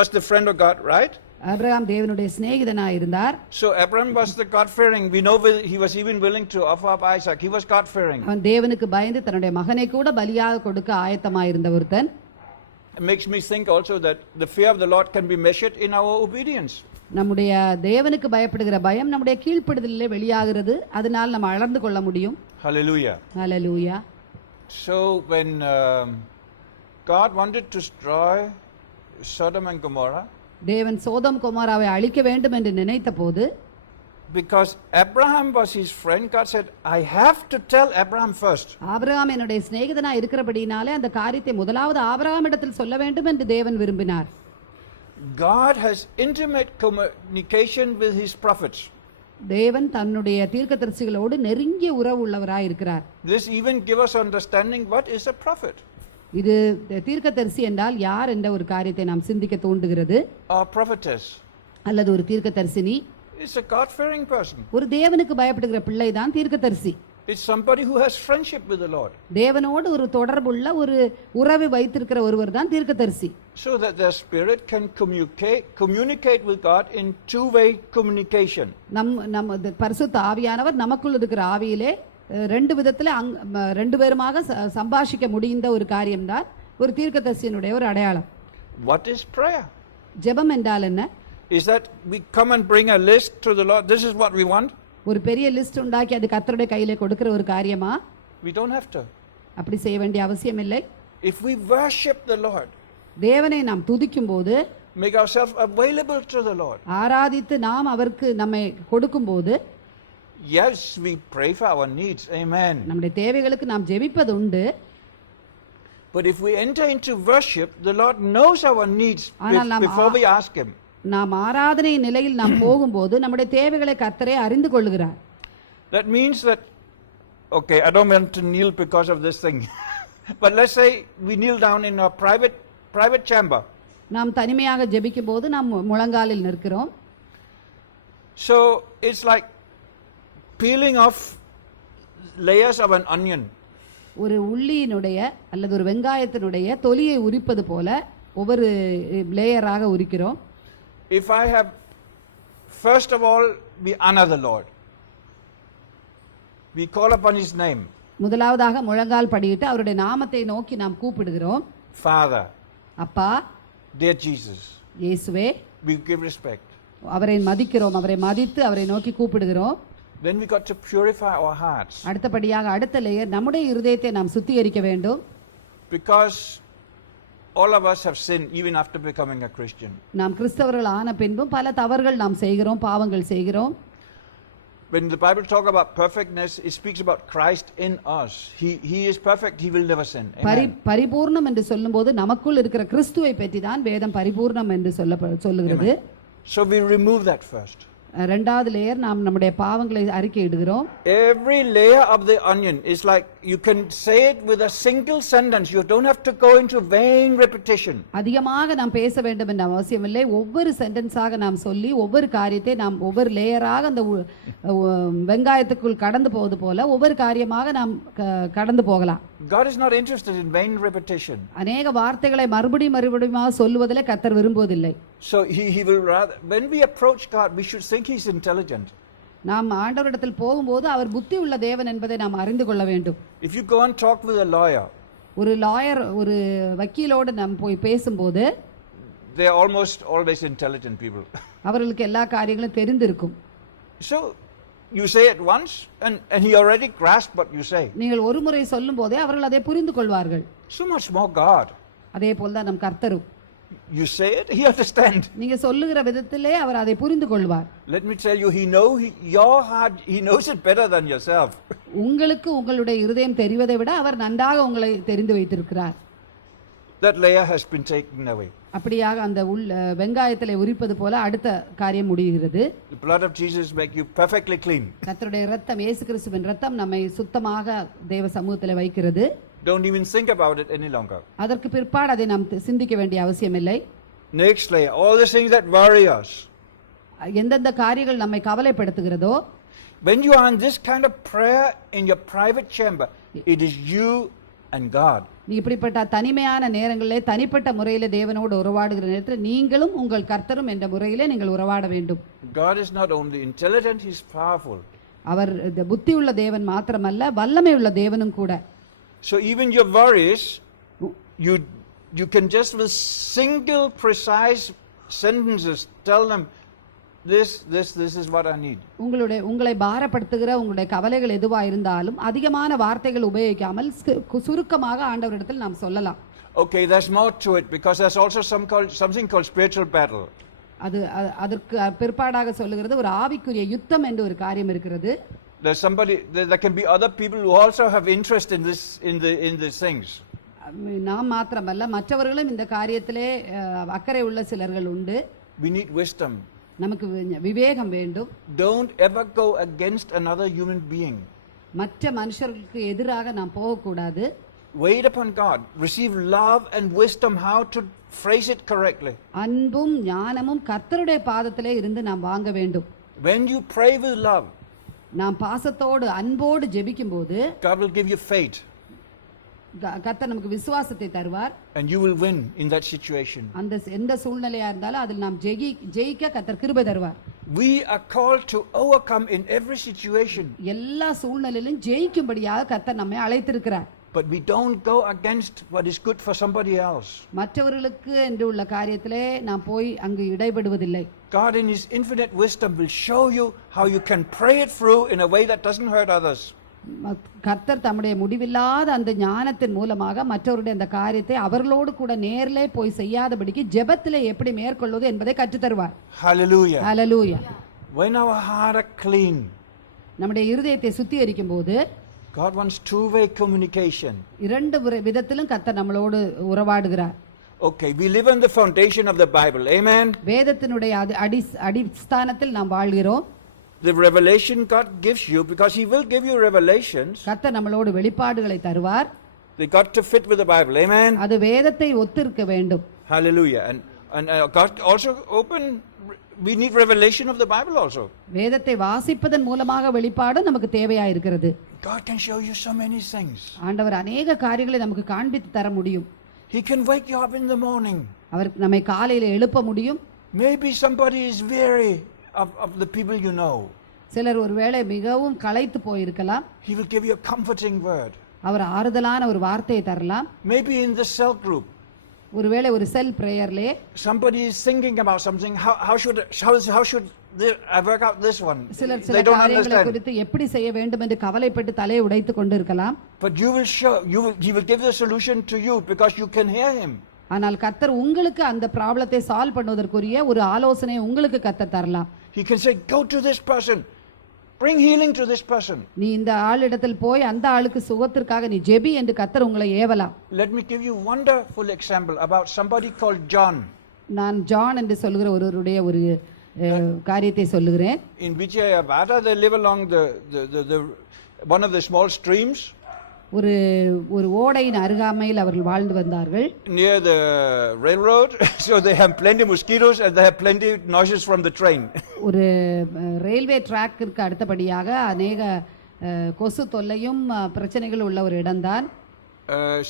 was the friend of God, right? Abraham தேவனுடைய சிநேகிதனாக இருந்தார். So Abraham was the God-fearing. We know he was even willing to offer up Isaac. He was God-fearing. அவன் தேவனுக்கு பயந்து தன்னுடைய மகனை கூட பலியாக கொடுக்க ஆயத்தமாக இருந்த ஒருத்தன். It makes me think also that the fear of the Lord can be measured in our obedience. நம்முடைய தேவனுக்கு பயப்படுகிற பயம் நம்முடைய கீழ்ப்படிதலிலே வெளியாகிறது. அதனால் நம்ம அளந்து கொள்ள முடியும். Hallelujah. Hallelujah. So when God wanted to destroy Sodom and Gomorrah, தேவன் சோதம் கொமோராவை அழிக்க வேண்டும் என்று நினைத்த போது, because Abraham was his friend, God said, I have to tell Abraham first. Abraham என்னுடைய சிநேகிதனா இருக்கிறபடினாலே அந்த காரியத்தை முதலாவது ஆபிரகாமிடத்தில் சொல்ல வேண்டும் என்று தேவன் விரும்பினார். God has intimate communication with his prophets. தேவன் தன்னுடைய தீர்க்கதரிசிகளோடு நெருங்கிய உறவு உள்ளவராய் இருக்கிறார். This even give us understanding what is a prophet. இது தீர்க்கதரிசி என்றால் யார் என்ற ஒரு காரியத்தை நாம் சிந்திக்க தூண்டுகிறது. A prophetess. அல்லது ஒரு தீர்க்கதரிசினி. It's a God-fearing person. ஒரு தேவனுக்கு பயப்படுகிற பிள்ளை தான் தீர்க்கதரிசி. It's somebody who has friendship with the Lord. தேவனோடு ஒரு தொடர்புள்ள ஒரு உறவை வைத்திருக்கிற ஒருவர் தான் தீர்க்கதரிசி. So that their spirit can communicate with God in two-way communication. நம் பரிசுத்த ஆவியானவர் நமக்குள் இருக்கிற ஆவியிலே ரெண்டு விதத்துல ரெண்டு பேருமாக சம்பாஷிக்க முடிந்த ஒரு காரியம்தான் ஒரு தீர்க்கதரிசியினுடைய ஒரு அடையாளம். What is prayer? ஜெபம் என்றால் என்ன? Is that we come and bring a list to the Lord, this is what we want? ஒரு பெரிய லிஸ்ட் உண்டாக்கி அது கர்த்தருடைய கையிலே கொடுக்கிற ஒரு காரியமா? We don't have to. அப்படி செய்ய வேண்டிய அவசியம் இல்லை. If we worship the Lord, தேவனை நாம் துதிக்கும்போது, make ourselves available to the Lord, ஆராதித்து நாம் அவருக்கு நம்மை கொடுக்கும்போது, yes, we pray for our needs. Amen. நம்முடைய தேவைகளுக்கு நாம் ஜெபிப்பது உண்டு. But if we enter into worship, the Lord knows our needs before we ask him. நாம் ஆராதனை நிலையில் நாம் போகும்போது நம்முடைய தேவைகளை கர்த்தரே அறிந்து கொள்கிறார். That means that, okay, I don't want to kneel because of this thing. But let's say we kneel down in a private chamber. நாம் தனிமையாக ஜெபிக்கும்போது நாம் முழங்காலில் நிற்கிறோம். So it's like peeling off layers of an onion. ஒரு உள்ளியினுடைய அல்லது ஒரு வெங்காயத்தினுடைய தொலியை உரிப்பது போல ஒவ்வொரு லேயராக உரிக்கிறோம். If I have, first of all, we honor the Lord. We call upon his name. முதலாவதாக முழங்கால் படியிட்டு அவருடைய நாமத்தை நோக்கி நாம் கூப்பிடுகிறோம். Father. அப்பா. Dear Jesus. இயேசுவே. We give respect. அவரை மதிக்கிறோம், அவரை மதித்து அவரை நோக்கி கூப்பிடுகிறோம். Then we got to purify our hearts. அடுத்தபடியாக அடுத்த லேயர் நம்முடைய இருதயத்தை நாம் சுத்திகரிக்க வேண்டும். Because all of us have sinned even after becoming a Christian. நாம் கிறிஸ்தவர்கள் ஆன பின்பும் பல தவறுகள் நாம் செய்கிறோம், பாவங்கள் செய்கிறோம். When the Bible talks about perfectness, it speaks about Christ in us. He is perfect, he will never sin. பரிபூர்ணம் என்று சொல்லும்போது நமக்குள் இருக்கிற கிறிஸ்துவை பற்றி தான் வேதம் பரிபூர்ணம் என்று சொல்லுகிறது. So we remove that first. இரண்டாவது லேயர் நாம் நம்முடைய பாவங்களை அறிக்கையிடுகிறோம். Every layer of the onion is like you can say it with a single sentence. You don't have to go into vain repetition. அதிகமாக நாம் பேச வேண்டும் என்ற அவசியம் இல்லை. ஒவ்வொரு சென்டென்ஸாக நாம் சொல்லி ஒவ்வொரு காரியத்தை நாம் ஒவ்வொரு லேயராக அந்த வெங்காயத்துக்குள் கடந்து போவது போல ஒவ்வொரு காரியமாக நாம் கடந்து போகலாம். God is not interested in vain repetition. அநேக வார்த்தைகளை மறுபடியும் சொல்லுவதிலே கர்த்தர் விரும்புவதில்லை. So he will rather, when we approach God, we should think he's intelligent. நாம் ஆண்டவரிடத்தில் போகும்போது அவர் புத்தி உள்ள தேவன் என்பதை நாம் அறிந்து கொள்ள வேண்டும். If you go and talk with a lawyer, ஒரு லாயர் ஒரு வக்கீலோடு நாம் போய் பேசும்போது they are almost always intelligent people. அவர்களுக்கு எல்லா காரியங்களும் தெரிந்திருக்கும். So you say it once and he already grasped what you say. நீங்கள் ஒரு முறை சொல்லும் போதே அவர்கள் அதை புரிந்து கொள்வார்கள். So much more God. அதே போல் தான் நம் கர்த்தரும். You say it, he understands. நீங்க சொல்லுகிற விதத்திலே அவர் அதை புரிந்து கொள்வார். Let me tell you, your heart, he knows it better than yourself. உங்களுக்கு உங்களுடைய இருதயம் தெரிவதை விட அவர் நன்றாக உங்களை தெரிந்து வைத்திருக்கிறார். That layer has been taken away. அப்படியாக அந்த வெங்காயத்திலே உரிப்பது போல அடுத்த காரியம் முடிகிறது. The blood of Jesus make you perfectly clean. கர்த்தருடைய இரத்தம், இயேசு கிறிஸ்துவின் இரத்தம் நம்மை சுத்தமாக தேவ சமூகத்திலே வைக்கிறது. Don't even think about it any longer. அதற்கு பிற்பாடு அதை நாம் சிந்திக்க வேண்டிய அவசியம் இல்லை. Next layer, all the things that worry us. எந்தெந்த காரியங்கள் நம்மை கவலைப்படுத்துகிறதோ, when you are in this kind of prayer in your private chamber, it is you and God. நீ இப்படிப்பட்ட தனிமையான நேரங்களிலே தனிப்பட்ட முறையிலே தேவனோடு உறவாடுகிற நேரத்தில் நீங்களும் உங்கள் கர்த்தரும் என்ற முறையிலே நீங்கள் உறவாட வேண்டும். God is not only intelligent, he is powerful. அவர் புத்தி உள்ள தேவன் மாத்திரமல்ல, வல்லமை உள்ள தேவனும் கூட. So even your worries, you can just with single precise sentences tell them this is what I need. உங்களை பாரப்படுத்துகிற உங்களுடைய கவலைகள் எதுவா இருந்தாலும் அதிகமான வார்த்தைகள் உபயோகிக்காமல் சுருக்கமாக ஆண்டவரிடத்தில் நாம் சொல்லலாம். Okay, there's more to it because there's also something called spiritual battle. அதற்கு பிற்பாடாக சொல்லுகிறது ஒரு ஆவிக்குரிய யுத்தம் என்று ஒரு காரியம் இருக்கிறது. There can be other people who also have interest in these things. நாம் மாத்திரமல்ல, மற்றவர்களும் இந்த காரியத்திலே அக்கறை உள்ள சிலர்கள் உண்டு. We need wisdom. நமக்கு விவேகம் வேண்டும். Don't ever go against another human being. மற்ற மனுஷர்களுக்கு எதிராக நாம் போகக்கூடாது. Wait upon God. Receive love and wisdom how to phrase it correctly. அன்பும் ஞானமும் கர்த்தருடைய பாதத்திலே இருந்து நாம் வாங்க வேண்டும். When you pray with love, நாம் பாசத்தோடு அன்போடு ஜெபிக்கும்போது God will give you faith. கர்த்தர் நமக்கு விசுவாசத்தை தருவார். And you will win in that situation. அந்த எந்த சூழ்நிலையா இருந்தாலும் அதில் நாம் ஜெயிக்க கர்த்தர் கிருபை தருவார். We are called to overcome in every situation. எல்லா சூழ்நிலையிலும் ஜெயிக்கும்படியாக கர்த்தர் நம்மை அழைத்திருக்கிறார். But we don't go against what is good for somebody else. மற்றவர்களுக்கு என்று உள்ள காரியத்திலே நாம் போய் அங்கு இடைபடுவதில்லை. God in his infinite wisdom will show you how you can pray it through in a way that doesn't hurt others. கர்த்தர் தம்முடைய முடிவில்லாத அந்த ஞானத்தின் மூலமாக மற்றவருடைய அந்த காரியத்தை அவர்களோடு கூட நேரிலே போய் செய்யாதபடிக்கு ஜெபத்திலே எப்படி மேற்கொள்வது என்பதை கற்றுத் தருவார். Hallelujah. Hallelujah. When our heart are clean, நம்முடைய இருதயத்தை சுத்திகரிக்கும் போது God wants two-way communication. இரண்டு விதத்திலும் கர்த்தர் நம்மளோடு உறவாடுகிறார். Okay, we live on the foundation of the Bible. Amen. வேதத்தினுடைய அடிஸ்தானத்தில் நாம் வாழ்கிறோம். The revelation God gives you, because he will give you revelations, கர்த்தர் நம்மளோடு வெளிப்பாடுகளை தருவார். they got to fit with the Bible. Amen. அது வேதத்தை ஒத்திருக்க வேண்டும். Hallelujah. And God also we need revelation of the Bible also. வேதத்தை வாசிப்பதன் மூலமாக வெளிப்பாடு நமக்கு தேவையா இருக்கிறது. God can show you so many things. ஆண்டவர் अनेक காரியங்களை நமக்கு காண்பித்து தர முடியும். He can wake you up in the morning. அவர் நம்மை காலையில எழுப்ப முடியும். Maybe somebody is weary of the people you know. சிலர் ஒருவேளை மிகவும் களைத்து போயிருக்கலாம். He will give you a comforting word. அவர் ஆறுதலான ஒரு வார்த்தையை தரலாம். Maybe in the cell group, ஒருவேளை ஒரு செல் பிரேயர்லே somebody is thinking about something. How should I work out this one? சிலர் They சில don't காரியங்களை understand. குறித்து எப்படி செய்ய வேண்டும் என்று கவலைப்பட்டு தலையை உடைத்துக் கொண்டிருக்கலாம். But he will give the solution to you because you can hear him. ஆனால் கர்த்தர் உங்களுக்கு அந்த ப்ராப்ளத்தை சால்வ் பண்ணுவதற்குரிய ஒரு ஆலோசனை உங்களுக்கு கர்த்தர் தரலாம். He can say, go to this person, bring healing to this person. நீ இந்த ஆளிடத்தில் போய் அந்த ஆளுக்கு சுகத்திற்காக நீ ஜெபி என்று கர்த்தர் உங்களை ஏவலாம். Let me give you wonderful example about somebody called John. நான் ஜான் என்று சொல்கிற ஒருவருடைய ஒரு காரியத்தை சொல்லுகிறேன். In Vijayawada, they live along the one of the small streams. ஒரு ஓடையின் அருகாமையில் அவர்கள் வாழ்ந்து வந்தார்கள். Near the railroad, so they have plenty mosquitoes and they have plenty noises from the train. ஒரு ரயில்வே ட்ராக்கிற்கு அடுத்தபடியாக அநேக கொசு தொல்லையும் பிரச்சனைகள் உள்ள ஒரு இடம்தான்.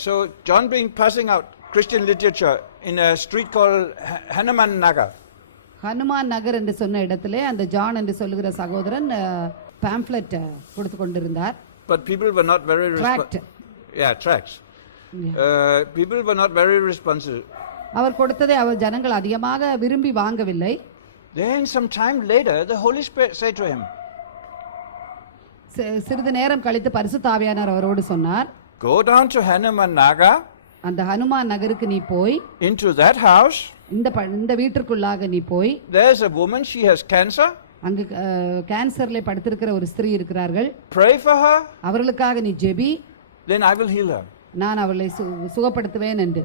So John being passing out Christian literature in a street called Hanuman Nagar. Hanuman நகர் என்று சொன்ன இடத்திலே அந்த ஜான் என்று சொல்லுகிற சகோதரன் பாம்ப்ளெட் கொடுத்து கொண்டிருந்தார். But people were not very Tract. tracts. People were not very responsive. அவர் கொடுத்ததை அவர் ஜனங்கள் அதிகமாக விரும்பி வாங்கவில்லை. Then some time later, the Holy Spirit said to him, சிறிது நேரம் கழித்து பரிசுத்த ஆவியானவர் அவரோடு சொன்னார், go down to Hanuman Nagar, அந்த ஹனுமான் நகருக்கு நீ போய் into that house. இந்த வீட்டிற்குள்ளாக நீ போய், There's a woman, she has cancer. அங்கு கேன்சர்ல படுத்திருக்கிற ஒரு ஸ்திரீ இருக்கிறார்கள். Pray for her, அவர்களுக்காக நீ JP, then I will heal her. நான் அவளை சுகப்படுத்துவேன் என்று.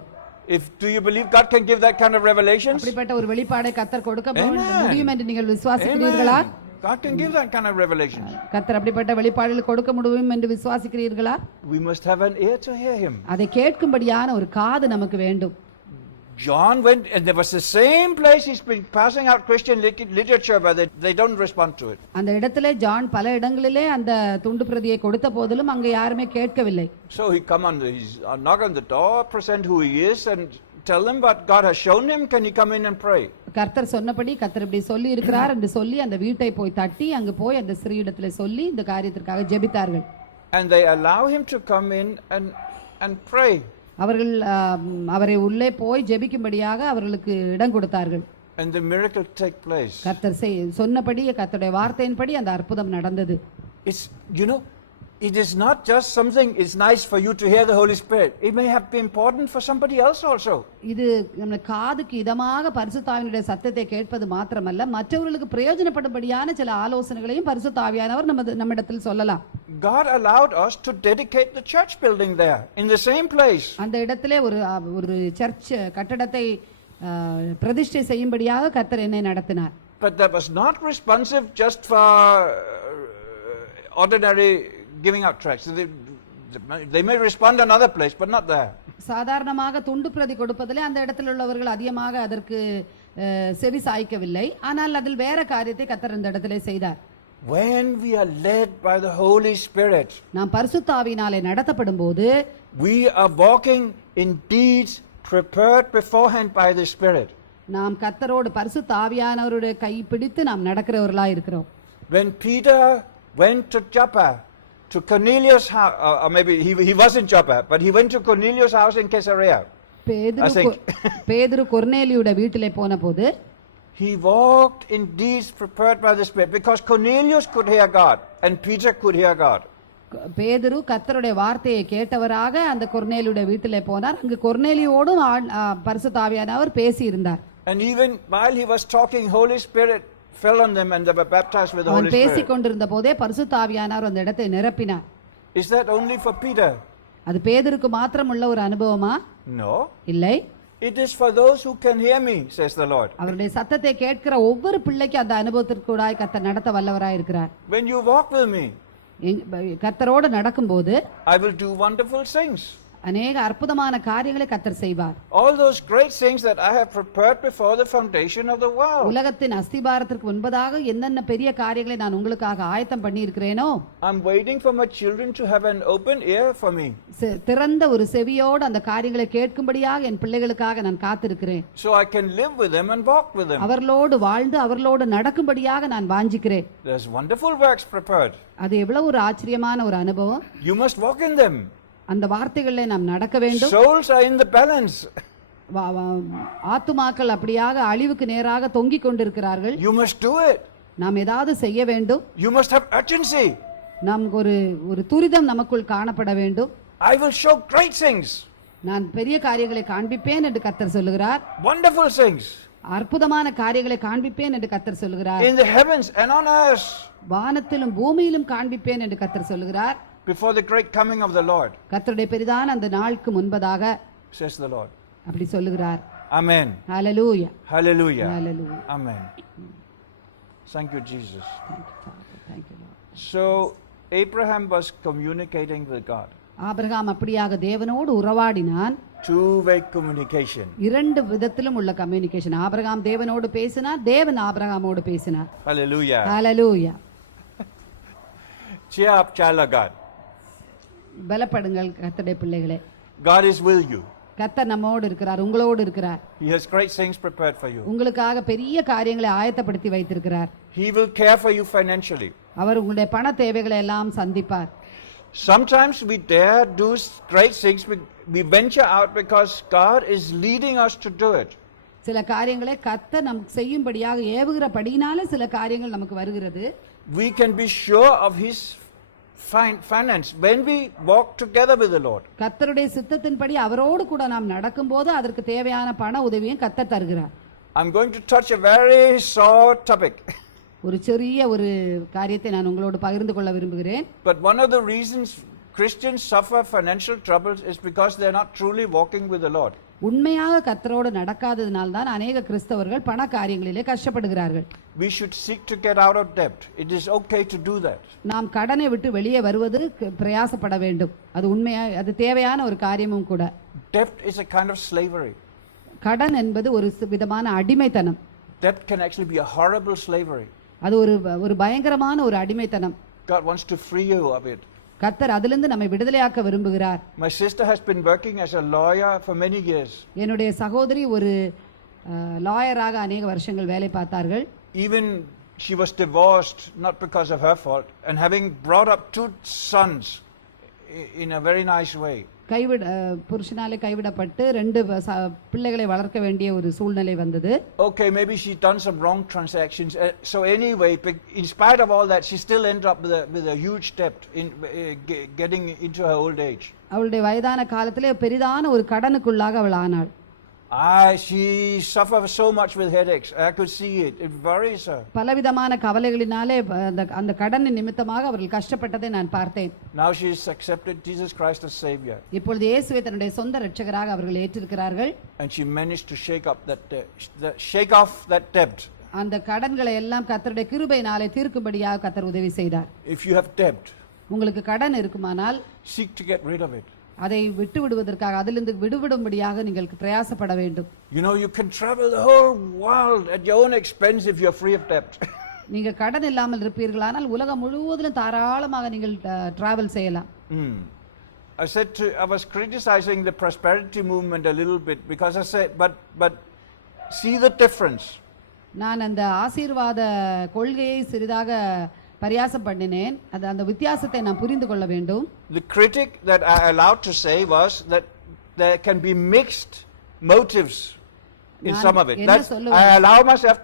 Do you believe God can give that kind of revelations? அப்படிப்பட்ட ஒரு வெளிப்பாடை கர்த்தர் கொடுக்க முடியும் என்று நீங்கள் விசுவாசிக்கிறீர்களா? God can give that kind of revelations. கர்த்தர் அப்படிப்பட்ட வெளிப்பாடுகள் கொடுக்க முடியும் என்று விசுவாசிக்கிறீர்களா? We must have an ear to hear him. அதை கேட்கும்படியான ஒரு காது நமக்கு வேண்டும். John went, and there was the same place he's been passing out Christian literature, but they don't respond to it. அந்த இடத்திலே ஜான் பல இடங்களிலே அந்த துண்டு பிரதியை கொடுத்த போதிலும் அங்கே யாருமே கேட்கவில்லை. So he he's knock on the door, present who he is, and tell him what God has shown him. Can he come in and pray? கர்த்தர் சொன்னபடி கர்த்தர் இப்படி சொல்லி இருக்கிறார் என்று சொல்லி அந்த வீட்டை போய் தட்டி அங்கு போய் அந்த ஸ்திரீயிடத்திலே சொல்லி இந்த காரியத்திற்காக ஜெபித்தார்கள். And they allow him to come in and pray. அவர்கள் அவரை உள்ளே போய் ஜெபிக்கும்படியாக அவர்களுக்கு இடம் கொடுத்தார்கள். And the miracle take place. கர்த்தர் சொன்னபடி கர்த்தருடைய வார்த்தையின்படி அந்த அற்புதம் நடந்தது. It's, it is not just something it's nice for you to hear the Holy Spirit. It may have been important for somebody else also. இது நம்ம காதுக்கு இதமாக பரிசுத்த ஆவியினுடைய சத்தத்தை கேட்பது மாத்திரமல்ல, மற்றவர்களுக்கு பிரயோஜனப்படும்படியான சில ஆலோசனைகளையும் பரிசுத்த ஆவியானவர் நம்மிடத்தில் சொல்லலாம். God allowed us to dedicate the church building there in the same place. அந்த இடத்திலே ஒரு சர்ச் கட்டடத்தை பிரதிஷ்டை செய்யும்படியாக கர்த்தர் என்னை நடத்தினார். But that was not responsive just for ordinary giving out tracts. They may respond another place, but not there. சாதாரணமாக துண்டு பிரதி கொடுப்பதிலே அந்த இடத்தில் உள்ளவர்கள் அதிகமாக அதற்கு செவி சாய்க்கவில்லை. ஆனால் அதில் வேற காரியத்தை கர்த்தர் இந்த இடத்திலே செய்தார். When we are led by the Holy Spirit, நாம் பரிசுத்த ஆவியினாலே நடத்தப்படும் போது, we are walking in deeds prepared beforehand by the Spirit. நாம் கர்த்தரோடு பரிசுத்த ஆவியானவருடைய கை பிடித்து நாம் நடக்கிறவர்களா இருக்கிறோம். When Peter went to Joppa, to Cornelius' house, or maybe he was in Joppa, but he went to Cornelius' house in Caesarea. பேதுரு கொர்நேலியுடைய வீட்டிலே போன போது, he walked in deeds prepared by the Spirit, because Cornelius could hear God and Peter could hear God. பேதுரு கர்த்தருடைய வார்த்தையை கேட்டவராக அந்த கொர்நேலியுடைய வீட்டிலே போனார். அங்கு கொர்நேலியோடும் பரிசுத்த ஆவியானவர் பேசி இருந்தார். And even while he was talking, Holy Spirit fell on them and they were baptized with the Holy Spirit. அவன் பேசிக் கொண்டிருந்த போதே பரிசுத்த ஆவியானவர் அந்த இடத்தை நிரப்பினார். Is that only for Peter? அது பேதுருக்கு மாத்திரம் உள்ள ஒரு அனுபவமா? No. இல்லை. It is for those who can hear me, says the Lord. அவருடைய சத்தத்தை கேட்கிற ஒவ்வொரு பிள்ளைக்கும் அந்த அனுபவத்திற்குடாய் கர்த்தர் நடத்த வல்லவராய் இருக்கிறார். When you walk with me, கர்த்தரோடு நடக்கும்போது, I will do wonderful things. அநேக அற்புதமான காரியங்களை கர்த்தர் செய்வார். All those great things that I have prepared before the foundation of the world. உலகத்தின் அஸ்திபாரத்திற்கு முன்பதாக என்னென்ன பெரிய காரியங்களை நான் உங்களுக்காக ஆயத்தம் பண்ணி இருக்கிறேனோ, I'm waiting for my children to have an open ear for me. திறந்த ஒரு செவியோடு அந்த காரியங்களை கேட்கும்படியாக என் பிள்ளைகளுக்காக நான் காத்திருக்கிறேன். So I can live with them and walk with them. அவர்களோடு வாழ்ந்து அவர்களோடு நடக்கும்படியாக நான் வாஞ்சிக்கிறேன். There's wonderful works prepared. அது எவ்வளவு ஒரு ஆச்சரியமான ஒரு அனுபவம். You must walk in them. அந்த வார்த்தைகளிலே நாம் நடக்க வேண்டும். Souls are in the balance. ஆத்துமாக்கள் அப்படியாக அழிவுக்கு நேராக தொங்கிக் கொண்டிருக்கிறார்கள். You must do it. நாம் ஏதாவது செய்ய வேண்டும். You must have urgency. நமக்கு ஒரு துரிதம் நமக்குள் காணப்பட வேண்டும். I will show great things. நான் பெரிய காரியங்களை காண்பிப்பேன் என்று கர்த்தர் சொல்லுகிறார். Wonderful things. அற்புதமான காரியங்களை காண்பிப்பேன் என்று கர்த்தர் சொல்லுகிறார். In the heavens and on earth. வானத்திலும் பூமியிலும் காண்பிப்பேன் என்று கர்த்தர் சொல்லுகிறார். Before the great coming of the Lord. கர்த்தருடைய பெரிதான அந்த நாளுக்கு முன்பதாக, says the Lord. அப்படி சொல்லுகிறார். Amen. Hallelujah. Hallelujah. Hallelujah. Amen. Thank you, Jesus. Thank you, Father. Thank you, Lord. So Abraham was communicating with God. Abraham அப்படியாக தேவனோடு உறவாடினான். Two-way communication. இரண்டு விதத்திலும் உள்ள கம்யூனிகேஷன். ஆபிரகாம் தேவனோடு பேசினார், தேவன் ஆபிரகாமோடு பேசினார். Hallelujah. Hallelujah. Cheer up, child of God. பலப்படுங்கள் கர்த்தருடைய பிள்ளைகளே. God is with you. கர்த்தர் நம்மோடு இருக்கிறார், உங்களோடு இருக்கிறார். He has great things prepared for you. உங்களுக்காக பெரிய காரியங்களை ஆயத்தப்படுத்தி வைத்திருக்கிறார். He will care for you financially. அவர் உங்களுடைய பண தேவைகளை எல்லாம் சந்திப்பார். Sometimes we dare do great things. We venture out because God is leading us to do it. சில காரியங்களை கர்த்தர் நமக்கு செய்யும்படியாக ஏவுகிறபடியினால சில காரியங்கள் நமக்கு வருகிறது. We can be sure of His finance when we walk together with the Lord. கர்த்தருடைய சித்தத்தின்படி அவரோடு கூட நாம் நடக்கும்போது அதற்கு தேவையான பண உதவியும் கர்த்தர் தருகிறார். I'm going to touch a very sore topic. ஒரு சிறிய ஒரு காரியத்தை நான் உங்களோடு பகிர்ந்து கொள்ள விரும்புகிறேன். But one of the reasons Christians suffer financial troubles is because they are not truly walking with the Lord. உண்மையாக கர்த்தரோடு நடக்காததினால் தான் அநேக கிறிஸ்தவர்கள் பண காரியங்களிலே கஷ்டப்படுகிறார்கள். We should seek to get out of debt. It is okay to do that. நாம் கடனை விட்டு வெளியே வருவது பிரயாசப்பட வேண்டும். அது உண்மையா, அது தேவையான ஒரு காரியமும் கூட. Debt is a kind of slavery. கடன் என்பது ஒரு விதமான அடிமைத்தனம். Debt can actually be a horrible slavery. அது ஒரு பயங்கரமான ஒரு அடிமைத்தனம். God wants to free you of it. கர்த்தர் அதிலிருந்து நம்மை விடுதலையாக்க விரும்புகிறார். My sister has been working as a lawyer for many years. என்னுடைய சகோதரி ஒரு லாயராக அநேக வருஷங்கள் வேலை பார்த்தார்கள். Even she was divorced, not because of her fault, and having brought up 2 sons in a very nice way. புருஷனாலே கைவிடப்பட்டு 2 பிள்ளைகளை வளர்க்க வேண்டிய ஒரு சூழ்நிலை வந்தது. Okay, maybe she done some wrong transactions. So anyway, in spite of all that, she still ended up with a huge debt in getting into her old age. அவளுடைய வயதான காலத்திலே பெரிதான ஒரு கடனுக்குள்ளாக அவள் ஆனாள். She suffered so much with headaches. I could see it. It worries her. பலவிதமான கவலைகளினாலே அந்த கடன் நிமித்தமாக அவர்கள் கஷ்டப்பட்டதை நான் பார்த்தேன். Now she has accepted Jesus Christ as Savior. இப்பொழுது இயேசுவை தன்னுடைய சொந்த இரட்சகராக அவர்கள் ஏற்றிருக்கிறார்கள். And she managed to shake off that debt. அந்த கடன்களை எல்லாம் கர்த்தருடைய கிருபையினாலே தீர்க்கும்படியாக கர்த்தர் உதவி செய்தார். If you have debt, உங்களுக்கு கடன் இருக்குமானால் seek to get rid of it. அதை விட்டு விடுவதற்காக, அதிலிருந்து விடுவிடும்படியாக நீங்கள் பிரயாசப்பட வேண்டும். You know, you can travel the whole world at your own expense if you're free of debt. நீங்க கடன் இல்லாமல் இருப்பீர்களானால் உலகம் முழுவதிலும் தாராளமாக நீங்கள் டிராவல் செய்யலாம். I was criticizing the prosperity movement a little bit because I said, but see the difference. நான் அந்த ஆசீர்வாத கொள்கையை சிறிதாக பரியாசம் பண்ணினேன். அந்த வித்தியாசத்தை நான் புரிந்து கொள்ள வேண்டும். The critic that I allowed to say was that there can be mixed motives in some of it. I allow myself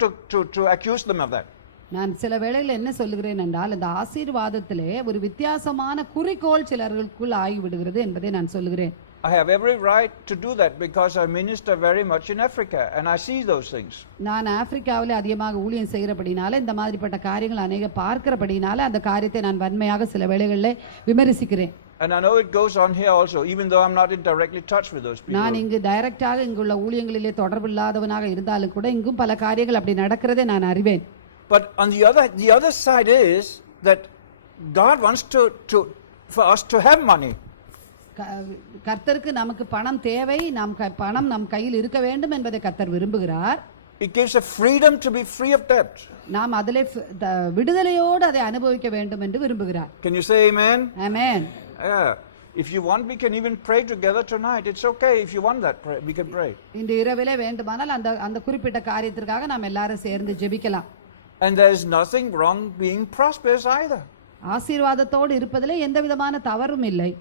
to accuse them of that. நான் சில வேளையில் என்ன சொல்லுகிறேன் என்றால், இந்த ஆசீர்வாதத்திலே ஒரு வித்தியாசமான குறிக்கோள் சிலர்களுக்குள் ஆகிவிடுகிறது என்பதை நான் சொல்லுகிறேன். I have every right to do that because I minister very much in Africa and I see those things. நான் ஆப்பிரிக்காவிலே அதிகமாக ஊழியம் செய்கிறபடினால இந்த மாதிரிப்பட்ட காரியங்கள் அநேக பார்க்கிறபடினால அந்த காரியத்தை நான் வன்மையாக சில வேளைகளில் விமர்சிக்கிறேன். And I know it goes on here also, even though I'm not in directly touch with those people. நான் இங்கு டைரக்டாக இங்குள்ள ஊழியங்களிலே தொடர்பு இல்லாதவனாக இருந்தாலும் கூட இங்கும் பல காரியங்கள் அப்படி நடக்கிறதை நான் அறிவேன். But on the other side is that God wants for us to have money. கர்த்தருக்கு நமக்கு பணம் தேவை, பணம் நம் கையில் இருக்க வேண்டும் என்பதை கர்த்தர் விரும்புகிறார். It gives a freedom to be free of debt. நாம் அதிலே விடுதலையோடு அதை அனுபவிக்க வேண்டும் என்று விரும்புகிறார். Can you say amen? Amen. Yeah. If you want, we can even pray together tonight. It's okay if you want that, we can pray. இந்த இரவிலே வேண்டுமானால் அந்த குறிப்பிட்ட காரியத்திற்காக நாம் எல்லாரும் சேர்ந்து ஜெபிக்கலாம். And there is nothing wrong being prosperous either. ஆசீர்வாதத்தோடு இருப்பதிலே எந்த விதமான தவறும் இல்லை.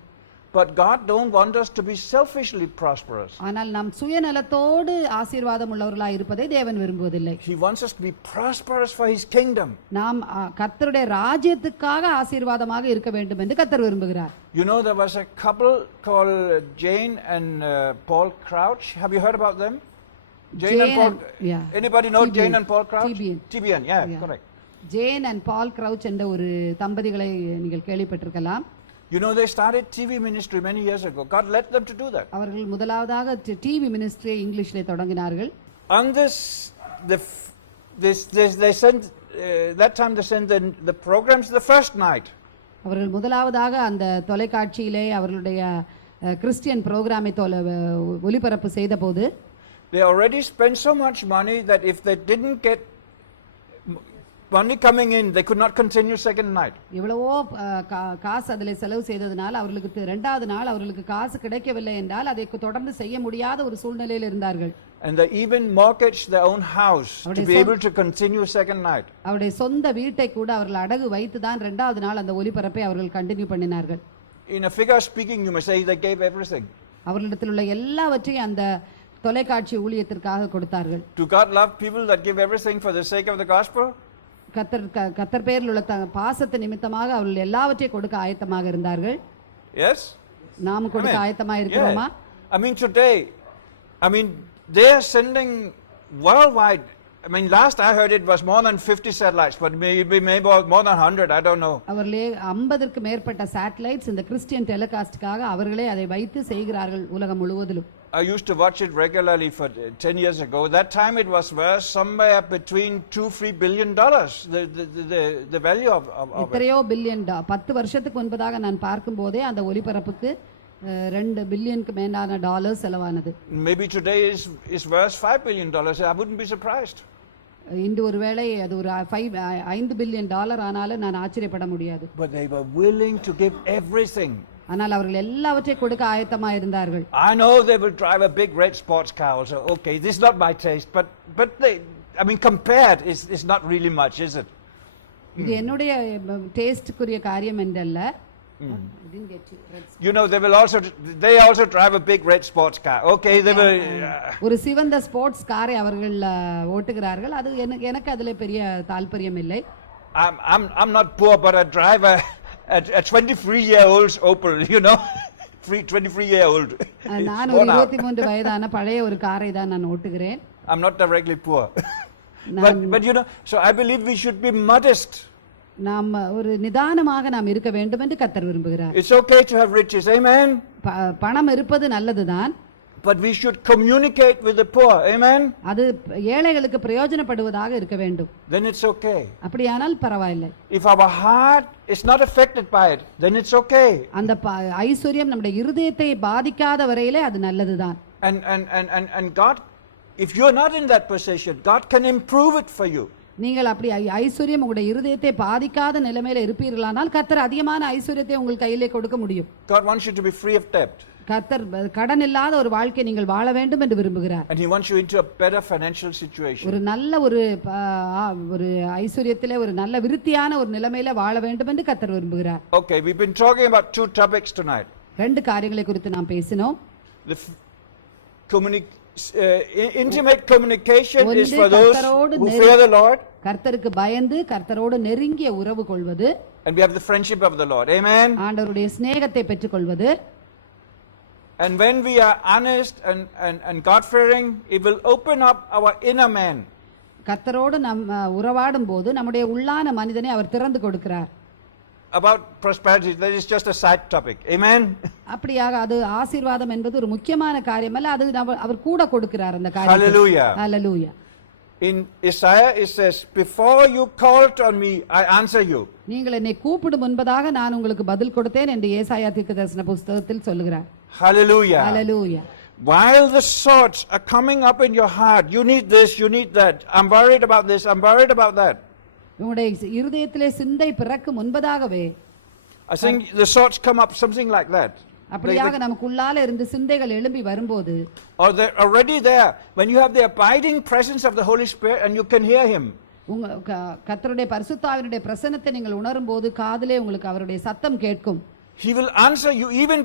But God don't want us to be selfishly prosperous. ஆனால் நாம் சுயநலத்தோடு ஆசீர்வாதம் உள்ளவர்களாய் இருப்பதை தேவன் விரும்புவதில்லை. He wants us to be prosperous for His kingdom. நாம் கர்த்தருடைய ராஜ்யத்துக்காக ஆசீர்வாதமாக இருக்க வேண்டும் என்று கர்த்தர் விரும்புகிறார். You know, there was a couple called Jane and Paul Crouch. Have you heard about them? Jane and Paul. Yeah. Anybody know Jane and Paul Crouch? TBN. Yeah, correct. Jane and Paul Crouch என்ற ஒரு தம்பதிகளை நீங்கள் கேள்விப்பட்டிருக்கலாம். You know, they started TV ministry many years ago. God led them to do that. அவர்கள் முதலாவதாக TV மினிஸ்ட்ரியை இங்கிலீஷிலே தொடங்கினார்கள். On they sent that time they sent the programs the first night. அவர்கள் முதலாவதாக அந்த தொலைக்காட்சியிலே அவர்களுடைய கிறிஸ்டியன் புரோகிராமை ஒளிபரப்பு செய்தபோது They already spent so much money that if they didn't get money coming in, they could not continue second night. எவ்வளவோ காசு அதில் செலவு செய்ததனால் அவர்களுக்கு இரண்டாவது நாள் அவர்களுக்கு காசு கிடைக்கவில்லை என்றால் அதை தொடர்ந்து செய்ய முடியாத ஒரு சூழ்நிலையில் இருந்தார்கள். And they even mortgaged their own house to be able to continue second night. அவருடைய சொந்த வீட்டை கூட அவர்கள் அடகு வைத்து தான் இரண்டாவது நாள் அந்த ஒலிபரப்பை அவர்கள் கண்டினியூ பண்ணினார்கள். In a figure speaking, you must say they gave everything. அவர்களிடத்தில் உள்ள எல்லாவற்றையும் அந்த தொலைக்காட்சி ஊழியத்திற்காக கொடுத்தார்கள். Do God love people that give everything for the sake of the gospel? கர்த்தர் பேரில் உள்ள பாசத்தை நிமித்தமாக அவர்கள் எல்லாவற்றையும் கொடுக்க ஆயத்தமாக இருந்தார்கள். Yes? நாம் கொடுக்க ஆயத்தமாக இருக்கிறோமா? I mean today, they are sending worldwide. I mean, last I heard it was more than 50 satellites, but maybe more than 100, I don't know. அவர்களே 50க்கு மேற்பட்ட சேட்டலைட்ஸ் இந்த கிறிஸ்டியன் டெலிகாஸ்டுக்காக அவர்களே அதை வைத்து செய்கிறார்கள் உலகம் முழுவதிலும். I used to watch it regularly for 10 years ago. That time it was worth somewhere between $2-3 billion, the value of it. எத்தனையோ பில்லியன் 10 வருஷத்துக்கு முன்பதாக நான் பார்க்கும்போதே அந்த ஒலிபரப்புக்கு 2 பில்லியனுக்கு மேலான டாலர் செலவானது. Maybe today is worth $5 billion. I wouldn't be surprised. இன்று ஒருவேளை அது ஒரு 5 பில்லியன் டாலர் ஆனாலும் நான் ஆச்சரியப்பட முடியாது. But they were willing to give everything. ஆனால் அவர்கள் எல்லாவற்றையும் கொடுக்க ஆயத்தமா இருந்தார்கள். I know they will drive a big red sports car also. Okay, this is not my taste, but they, I mean, compared is not really much, is it? இது என்னுடைய டேஸ்டுக்குரிய காரியம் என்றல்ல. You know, they also drive a big red sports car. Okay, they will. ஒரு சிவந்த sports காரை அவர்கள் ஓட்டுகிறார்கள். அது எனக்கு அதிலே பெரிய தால்பரியம் இல்லை. I'm not poor, but I drive a 23-year-old's Opel, you know. 23-year-old. நான் ஒரு 23 வயதான பழைய ஒரு காரை தான் நான் ஓட்டுகிறேன். I'm not directly poor. but you know, so I believe we should be modest. நாம் ஒரு நிதானமாக நாம் இருக்க வேண்டும் என்று கர்த்தர் விரும்புகிறார். It's okay to have riches, amen. பணம் இருப்பது நல்லதுதான். But we should communicate with the poor, amen. அது ஏழைகளுக்கு பிரயோஜனப்படுவதாக இருக்க வேண்டும். Then it's okay. அப்படியானால் பரவாயில்லை. If our heart is not affected by it, then it's okay. அந்த ஐஸ்வரியம் நம்முடைய இருதயத்தை பாதிக்காத வரையிலே அது நல்லதுதான். And God, if you're not in that position, God can improve it for you. நீங்கள் அப்படி ஐஸ்வரியம் உங்களுடைய இருதயத்தை பாதிக்காத நிலைமையில இருப்பீர்களானால் கர்த்தர் அதிகமான ஐஸ்வரியத்தை உங்கள் கையிலே கொடுக்க முடியும். God wants you to be free of debt. கர்த்தர் கடன் இல்லாத ஒரு வாழ்க்கை நீங்கள் வாழ வேண்டும் என்று விரும்புகிறார். And he wants you into a better financial situation. ஒரு நல்ல ஒரு ஐஸ்வரியத்திலே ஒரு நல்ல விருத்தியான ஒரு நிலைமையில வாழ வேண்டும் என்று கர்த்தர் விரும்புகிறார். Okay, we've been talking about two topics tonight. ரெண்டு காரியங்களை குறித்து நாம் பேசினோம். The intimate communication is for those who fear the Lord. கர்த்தருக்கு பயந்து கர்த்தரோடு நெருங்கிய உறவு கொள்வது. And we have the friendship of the Lord. Amen. ஆண்டவருடைய சிநேகத்தை பெற்றுக்கொள்வது. And when we are honest and God-fearing, it will open up our inner man. கர்த்தரோடு நாம் உறவாடும் போது நம்முடைய உள்ளான மனிதனை அவர் திறந்து கொடுக்கிறார். About prosperity, that is just a side topic. Amen. அப்படியாக அது ஆசீர்வாதம் என்பது ஒரு முக்கியமான காரியம் அல்ல, அது அவர் கூட கொடுக்கிறார் அந்த காரியத்தை. Hallelujah. Hallelujah. In Isaiah it says, before you called on me, I answer you. நீங்கள் என்னை கூப்பிடும் முன்பதாக நான் உங்களுக்கு பதில் கொடுத்தேன் என்று ஏசாயா தீர்க்கதரிசன புத்தகத்தில் சொல்லுகிறார். Hallelujah. Hallelujah. While the thoughts are coming up in your heart, you need this, you need that. I'm worried about this, I'm worried about that. உங்களுடைய இருதயத்திலே சிந்தை பிறக்கும் முன்பதாகவே I think the thoughts come up something like that. அப்படியாக நமக்குள்ளால இருந்து சிந்தைகள் எழும்பி வரும்போது or they're already there when you have the abiding presence of the Holy Spirit and you can hear him. உங்க கர்த்தருடைய பரிசுத்த ஆவியினுடைய பிரசன்னத்தை நீங்கள் உணரும் போது காதிலே உங்களுக்கு அவருடைய சத்தம் கேட்கும். He will answer you even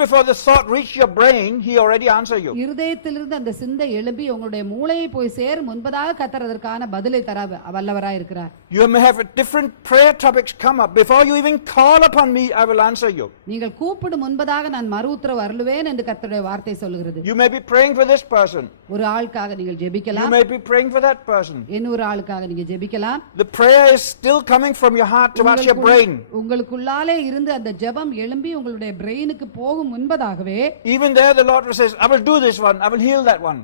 before the thought reach your brain. He already answer you. இருதயத்திலிருந்து அந்த சிந்தை எழும்பி உங்களுடைய மூளையை போய் சேரும் முன்பதாக கர்த்தர் அதற்கான பதிலை தர வல்லவராய் இருக்கிறார். You may have different prayer topics come up before you even call upon me. I will answer you. நீங்கள் கூப்பிடும் முன்பதாக நான் மறு உத்தரவு அருளுவேன் என்று கர்த்தருடைய வார்த்தை சொல்கிறது. You may be praying for this person. ஒரு ஆளுக்காக நீங்கள் ஜெபிக்கலாம். You may be praying for that person. இன்னொரு ஆளுக்காக நீங்க ஜெபிக்கலாம். The prayer is still coming from your heart towards your brain. உங்களுக்குள்ளாலே இருந்து அந்த ஜெபம் எழும்பி உங்களுடைய பிரெயினுக்கு போகும் முன்பதாகவே even there the Lord says, I will do this one, I will heal that one.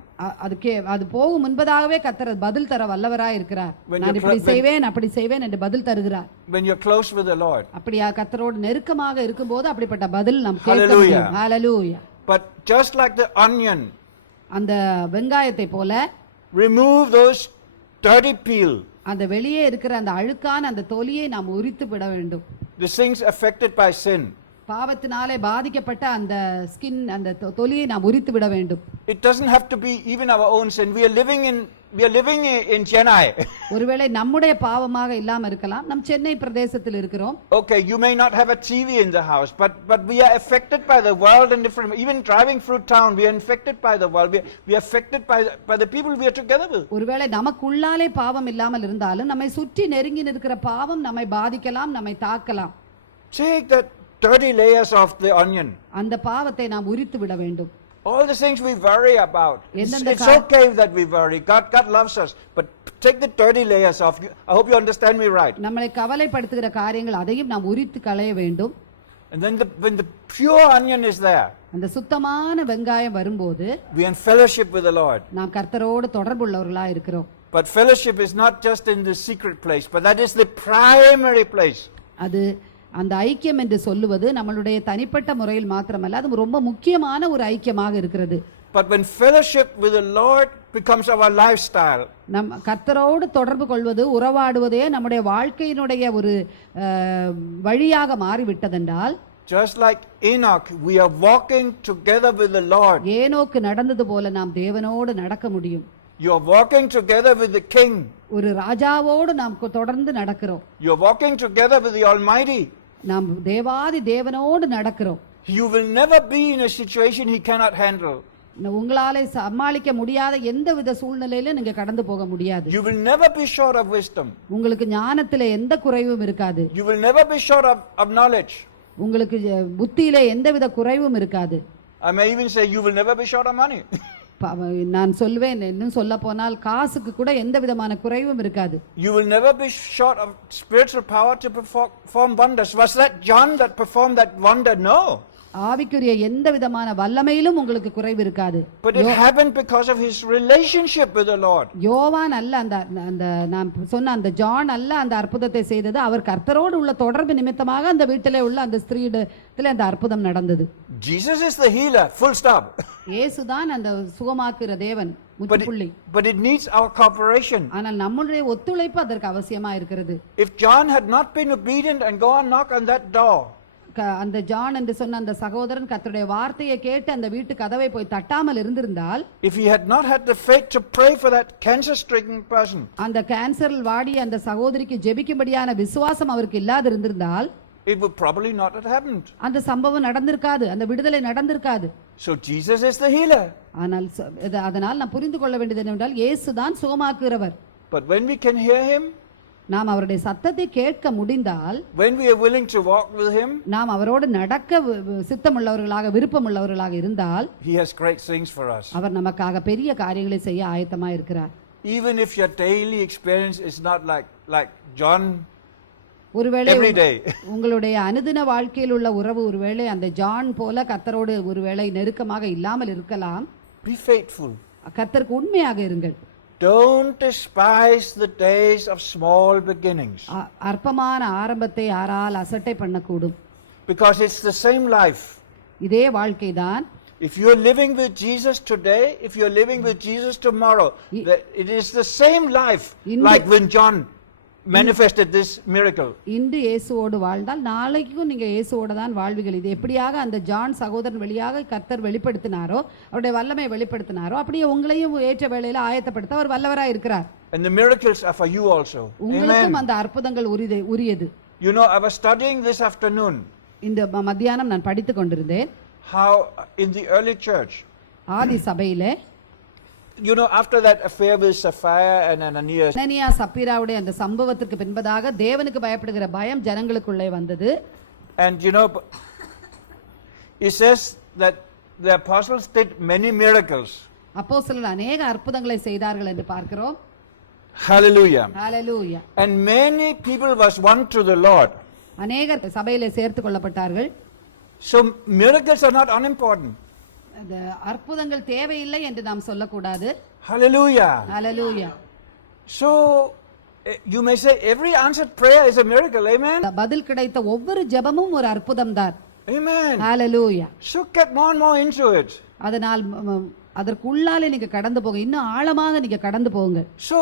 அது போகும் முன்பதாகவே கர்த்தர் பதில் தர வல்லவராய் இருக்கிறார். நான் இப்படி செய்வேன் அப்படி செய்வேன் என்று பதில் தருகிறார். When you're close with the Lord. அப்படியே கர்த்தரோடு நெருக்கமாக இருக்கும்போது அப்படிப்பட்ட பதில் நாம் கேட்க முடியும். Hallelujah. But just like the onion, அந்த வெங்காயத்தை போல remove those dirty peel அந்த வெளியே இருக்கிற அந்த அழுக்கான அந்த தொலியை நாம் உரித்து விட வேண்டும். The things affected by sin. பாவத்தினாலே பாதிக்கப்பட்ட அந்த ஸ்கின் அந்த தொலியை நாம் உரித்து விட வேண்டும். It doesn't have to be even our own sin. We are living in Chennai. ஒருவேளை நம்முடைய பாவமாக இல்லாம இருக்கலாம். நம் சென்னை பிரதேசத்தில் இருக்கிறோம். Okay, you may not have a TV in the house, but we are affected by the world and different. Even driving through town, we are infected by the world. We are affected by the people we are together with. ஒருவேளை நமக்குள்ளாலே பாவம் இல்லாமல் இருந்தாலும் நம்மை சுற்றி நெருங்கி இருக்கிற பாவம் நம்மை பாதிக்கலாம், நம்மை தாக்கலாம். Take the dirty layers of the onion. அந்த பாவத்தை நாம் உரித்து விட வேண்டும். All the things we worry about. It's okay that we worry. God loves us. But take the dirty layers off. I hope you understand me right. நம்மை கவலைப்படுத்துகிற காரியங்கள் அதையும் நாம் உரித்து களைய வேண்டும். And then when the pure onion is there, அந்த சுத்தமான வெங்காயம் வரும்போது we are in fellowship with the Lord. நாம் கர்த்தரோடு தொடர்புள்ளவர்களா இருக்கிறோம். But fellowship is not just in the secret place, but that is the primary place. அது அந்த ஐக்கியம் என்று சொல்லுவது நம்மளுடைய தனிப்பட்ட முறையில் மாத்திரமல்ல, அது ரொம்ப முக்கியமான ஒரு ஐக்கியமாக இருக்கிறது. But when fellowship with the Lord becomes our lifestyle, நம் கர்த்தரோடு தொடர்பு கொள்வது, உறவாடுவதே நம்முடைய வாழ்க்கையினுடைய ஒரு வழியாக மாறிவிட்டதென்றால், just like Enoch, we are walking together with the Lord. ஏனோக்கு நடந்தது போல நாம் தேவனோடு நடக்க முடியும். You are walking together with the King. ஒரு ராஜாவோடு நாம் தொடர்ந்து நடக்கிறோம். You are walking together with the Almighty. நாம் தேவாதி தேவனோடு நடக்கிறோம். You will never be in a situation he cannot handle. உங்களாலே சமாளிக்க முடியாத எந்தவித சூழ்நிலையில நீங்க கடந்து போக முடியாது. You will never be short of wisdom. உங்களுக்கு ஞானத்திலே எந்த குறைவும் இருக்காது. You will never be short of knowledge. உங்களுக்கு புத்தியிலே எந்தவித குறைவும் இருக்காது. I may even say you will never be short of money. நான் சொல்வேன், இன்னும் சொல்ல போனால் காசுக்கு கூட எந்த விதமான குறைவும் இருக்காது. You will never be short of spiritual power to perform wonders. Was that John that performed that wonder? No. ஆவிக்குரிய எந்த விதமான வல்லமையிலும் உங்களுக்கு குறைவு இருக்காது. But it happened because of his relationship with the Lord. யோவான் அல்ல அந்த நான் சொன்ன அந்த ஜான் அல்ல அந்த அற்புதத்தை செய்தது, அவர் கர்த்தரோடு உள்ள தொடர்பு நிமித்தமாக அந்த வீட்டிலே உள்ள அந்த ஸ்திரீயிடத்திலே அந்த அற்புதம் நடந்தது. Jesus is the healer, full stop. இயேசுதான் அந்த சுகமாக்குற தேவன், முற்றுப்புள்ளி. But it needs our cooperation. ஆனால் நம்முடைய ஒத்துழைப்பு அதற்கு அவசியமா இருக்கிறது. If John had not been obedient and go and knock on that door, அந்த ஜான் என்று சொன்ன அந்த சகோதரன் கர்த்தருடைய வார்த்தையை கேட்டு அந்த வீட்டு கதவை போய் தட்டாமல் இருந்திருந்தால், if he had not had the faith to pray for that cancer stricken person, அந்த கேன்சரில் வாடிய அந்த சகோதரிக்கு ஜெபிக்கும்படியான விசுவாசம் அவருக்கு இல்லாது இருந்திருந்தால், it would probably not have happened. அந்த சம்பவம் நடந்திருக்காது, அந்த விடுதலை நடந்திருக்காது. So Jesus is the healer. ஆனால் அதனால் நாம் புரிந்து கொள்ள வேண்டியது என்னவென்றால், இயேசுதான் சுகமாக்குகிறவர். But when we can hear him, நாம் அவருடைய சத்தத்தை கேட்க முடிந்தால், when we are willing to walk with him, நாம் அவரோடு நடக்க சித்தமுள்ளவர்களாக விருப்பமுள்ளவர்களாக இருந்தால், he has great things for us. அவர் நமக்காக பெரிய காரியங்களை செய்ய ஆயத்தமா இருக்கிறார். Even if your daily experience is not like John, ஒருவேளை every day, உங்களுடைய அனுதின வாழ்க்கையில் உள்ள உறவு ஒருவேளை அந்த ஜான் போல கர்த்தரோடு ஒருவேளை நெருக்கமாக இல்லாமல் இருக்கலாம். be faithful. கர்த்தருக்கு உண்மையாக இருங்கள். Don't despise the days of small beginnings. அற்பமான ஆரம்பத்தை யாரால் அசட்டை பண்ணக்கூடும். Because it's the same life. இதே வாழ்க்கைதான். If you're living with Jesus today, if you're living with Jesus tomorrow, it is the same life like when John manifested this miracle. இன்று இயேசுவோடு வாழ்ந்தால் நாளைக்கும் நீங்க இயேசுவோடு தான் வாழ்வீர்கள். இது எப்படியாக அந்த ஜான் சகோதரன் வழியாக கர்த்தர் வெளிப்படுத்தினாரோ, அவருடைய வல்லமை வெளிப்படுத்தினாரோ, அப்படியே உங்களையும் ஏற்ற வேளையில ஆயத்தப்படுத்த அவர் வல்லவராய் இருக்கிறார். And the miracles are for you also. உங்களுக்கும் அந்த அற்புதங்கள் உரியது. You know, I was studying this afternoon. இந்த மத்தியானம் நான் படித்துக் கொண்டிருந்தேன். How in the early church, ஆதி சபையிலே, you know, after that affair with Sapphira and Ananias, அனனியா சப்பீராவுடைய அந்த சம்பவத்திற்கு பின்பதாக தேவனுக்கு பயப்படுகிற பயம் ஜனங்களுக்குள்ளே வந்தது. and you know, it says that the apostles did many miracles. அப்போஸ்தலர்கள் अनेक அற்புதங்களை செய்தார்கள் என்று பார்க்கிறோம். Hallelujah. Hallelujah. And many people was won to the Lord. அநேகர் சபையிலே சேர்த்துக் கொள்ளப்பட்டார்கள். So miracles are not unimportant. அந்த அற்புதங்கள் தேவையில்லை என்று நாம் சொல்லக்கூடாது. Hallelujah. Hallelujah. So you may say every answered prayer is a miracle. Amen. பதில் கிடைத்த ஒவ்வொரு ஜெபமும் ஒரு அற்புதம் தான். Amen. Hallelujah. So get more and more into it. அதனால் அதற்கு உள்ளாலே நீங்க கடந்து போங்க, இன்னும் ஆழமாக நீங்க கடந்து போங்க. So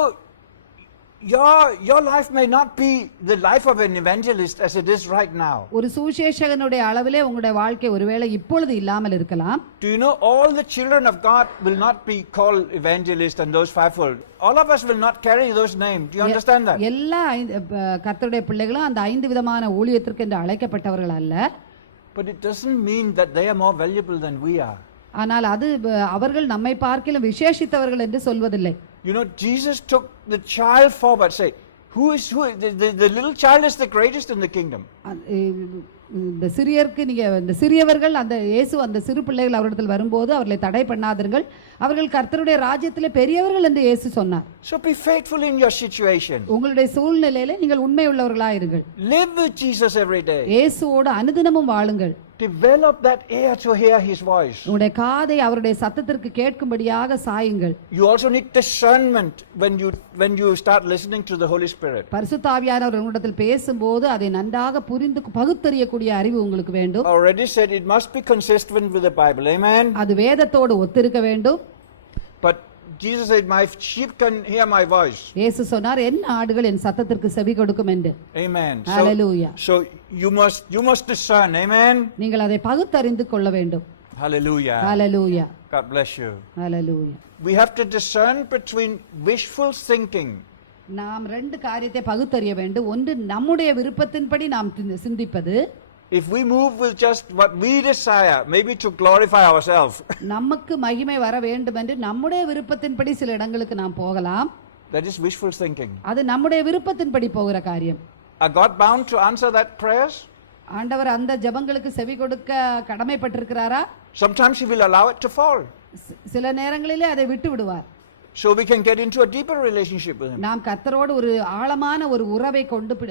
your life may not be the life of an evangelist as it is right now. ஒரு சுவிசேஷகனுடைய அளவிலே உங்களுடைய வாழ்க்கை ஒருவேளை இப்பொழுது இல்லாமல் இருக்கலாம். Do you know all the children of God will not be called evangelists and those fivefold? All of us will not carry those names. Do you understand that? எல்லா கர்த்தருடைய பிள்ளைகளும் அந்த 5 விதமான ஊழியத்திற்கு என்று அழைக்கப்பட்டவர்கள் அல்ல. But it doesn't mean that they are more valuable than we are. ஆனால் அது அவர்கள் நம்மை பார்க்கிலும் விசேஷித்தவர்கள் என்று சொல்வதில்லை. You know, Jesus took the child forward, say, who the little child is the greatest in the kingdom. இந்த சிறியருக்கு நீங்க இந்த சிறியவர்கள் அந்த இயேசு அந்த சிறு பிள்ளைகள் அவரிடத்தில் வரும்போது அவர்களை தடை பண்ணாதீர்கள், அவர்கள் கர்த்தருடைய ராஜ்யத்திலே பெரியவர்கள் என்று இயேசு சொன்னார். So be faithful in your situation. உங்களுடைய சூழ்நிலையிலே நீங்கள் உண்மை உள்ளவர்களாக இருங்கள். Live with Jesus every day. இயேசுவோடு அனுதினமும் வாழுங்கள். Develop that ear to hear his voice. உங்களுடைய காதை அவருடைய சத்தத்திற்கு கேட்கும்படியாக சாயுங்கள். You also need discernment when you start listening to the Holy Spirit. பரிசுத்த ஆவியானவர் உங்களிடத்தில் பேசும்போது அதை நன்றாக புரிந்து பகுத்தறியக்கூடிய அறிவு உங்களுக்கு வேண்டும். I already said it must be consistent with the Bible. Amen. அது வேதத்தோடு ஒத்திருக்க வேண்டும். But Jesus said, my sheep can hear my voice. இயேசு சொன்னார், என் ஆடுகள் என் சத்தத்திற்கு செவி கொடுக்கும் என்று. Amen. Hallelujah. So you must discern. Amen. நீங்கள் அதை பகுத்தறிந்து கொள்ள வேண்டும். Hallelujah. Hallelujah. God bless you. Hallelujah. We have to discern between wishful thinking. நாம் 2 காரியத்தை பகுத்தறிய வேண்டும். ஒன்று நம்முடைய விருப்பத்தின்படி நாம் சிந்திப்பது. If we move with just what we desire, maybe to glorify ourselves. நமக்கு மகிமை வர வேண்டும் என்று நம்முடைய விருப்பத்தின்படி சில இடங்களுக்கு நாம் போகலாம். That is wishful thinking. அது நம்முடைய விருப்பத்தின்படி போகிற காரியம். Are God bound to answer that prayers? ஆண்டவர் அந்த ஜெபங்களுக்கு செவி கொடுக்க கடமைப்பட்டிருக்கிறாரா? Sometimes he will allow it to fall. சில நேரங்களிலே அதை விட்டு விடுவார். So we can get into a deeper relationship with him. நாம் கர்த்தரோடு ஒரு ஆழமான ஒரு உறவை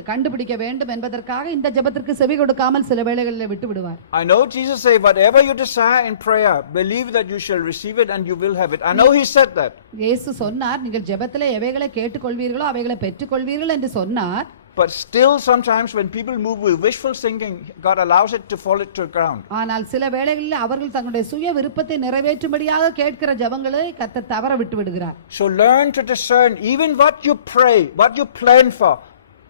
கண்டுபிடிக்க வேண்டும் என்பதற்காக இந்த ஜெபத்திற்கு செவி கொடுக்காமல் சில வேளைகளில் விட்டு விடுவார். I know Jesus said, whatever you desire in prayer, believe that you shall receive it and you will have it. I know he said that. இயேசு சொன்னார், நீங்கள் ஜெபத்திலே எவைகளை கேட்டுக்கொள்வீர்களோ அவைகளை பெற்றுக்கொள்வீர்கள் என்று சொன்னார். But still sometimes when people move with wishful thinking, God allows it to fall to the ground. ஆனால் சில வேளைகளில் அவர்கள் தங்களுடைய சுய விருப்பத்தை நிறைவேற்றும்படியாக கேட்கிற ஜெபங்களை கர்த்தர் தவற விட்டு விடுகிறார். So learn to discern even what you pray, what you plan for,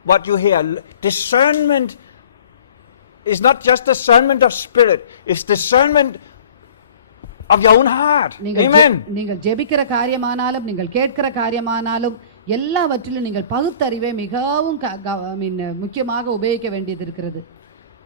what you hear. Discernment is not just discernment of spirit, it's discernment of your own heart. Amen. நீங்கள் ஜெபிக்கிற காரியமானாலும் நீங்கள் கேட்கிற காரியமானாலும் எல்லாவற்றிலும் நீங்கள் பகுத்தறிவை மிகவும் முக்கியமாக உபயோகிக்க வேண்டியது இருக்கிறது.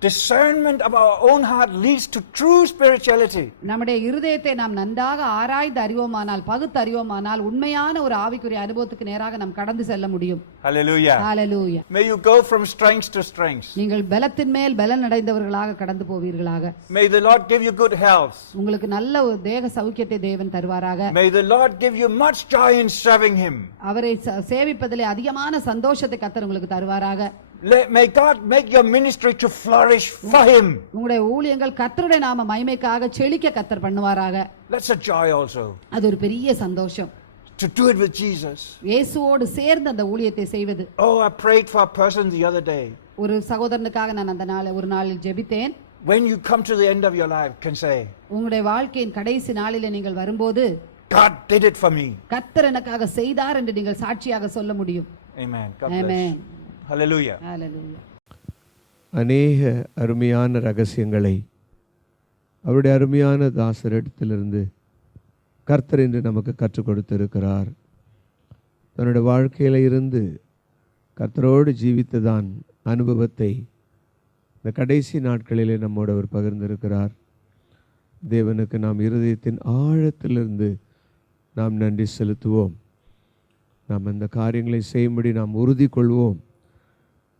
Discernment of our own heart leads to true spirituality. நம்முடைய இருதயத்தை நாம் நன்றாக ஆராய்ந்து அறிவோமானால் பகுத்தறிவோமானால் உண்மையான ஒரு ஆவிக்குரிய அனுபவத்துக்கு நேராக நாம் கடந்து செல்ல முடியும். Hallelujah. Hallelujah. May you go from strength to strength. நீங்கள் பலத்தின் மேல் பலன் அடைந்தவர்களாக கடந்து போவீர்களாக. May the Lord give you good health. உங்களுக்கு நல்ல தேக சௌக்கியத்தை தேவன் தருவாராக. May the Lord give you much joy in serving him. அவரை சேவிப்பதிலே அதிகமான சந்தோஷத்தை கர்த்தர் உங்களுக்கு தருவாராக. May God make your ministry to flourish for him. உங்களுடைய ஊழியங்கள் கர்த்தருடைய நாம மகிமைக்காக செழிக்க கர்த்தர் பண்ணுவாராக. That's a joy also. அது ஒரு பெரிய சந்தோஷம். To do it with Jesus. இயேசுவோடு சேர்ந்து அந்த ஊழியத்தை செய்வது. Oh, I prayed for a person the other day. ஒரு சகோதரனுக்காக நான் அந்த ஒரு நாளில் ஜெபித்தேன். When you come to the end of your life, can say, உங்களுடைய வாழ்க்கையின் கடைசி நாளிலே நீங்கள் வரும்போது God did it for me. கர்த்தர் எனக்காக செய்தார் என்று நீங்கள் சாட்சியாக சொல்ல முடியும். Amen. God Amen. bless. Hallelujah. Hallelujah. அநேக அருமையான ரகசியங்களை அவருடைய அருமையான தாசரிடத்திலிருந்து கர்த்தர் இன்று நமக்கு கற்றுக் கொடுத்திருக்கிறார். தன்னுடைய வாழ்க்கையில இருந்து கர்த்தரோடு ஜீவித்ததான் அனுபவத்தை இந்த கடைசி நாட்களிலே நம்மோடு அவர் பகிர்ந்திருக்கிறார். தேவனுக்கு நாம் இருதயத்தின் ஆழத்திலிருந்து நாம் நன்றி செலுத்துவோம். நாம் அந்த காரியங்களை செய்யும்படி நாம் உறுதி கொள்வோம்.